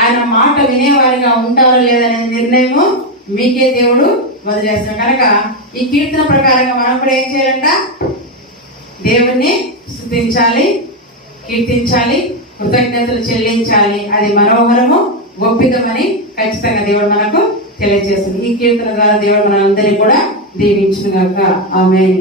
ఆయన మాట వినేవారిగా ఉంటారో లేదనే నిర్ణయము మీకే దేవుడు వదిలేస్తాడు. కనుక ఈ కీర్తన ప్రకారంగా మనం కూడా ఏం చేయాలంట? దేవుణ్ణి స్తుతించాలి, కీర్తించాలి, కృతజ్ఞతలు చెల్లించాలి. అది మనోహరము, ఒప్పిదమని ఖచ్చితంగా దేవుడు మనకు తెలియజేస్తుంది. ఈ కీర్తన ద్వారా దేవుడు మనందరినీ కూడా దీవించును గాక. ఆమేన్.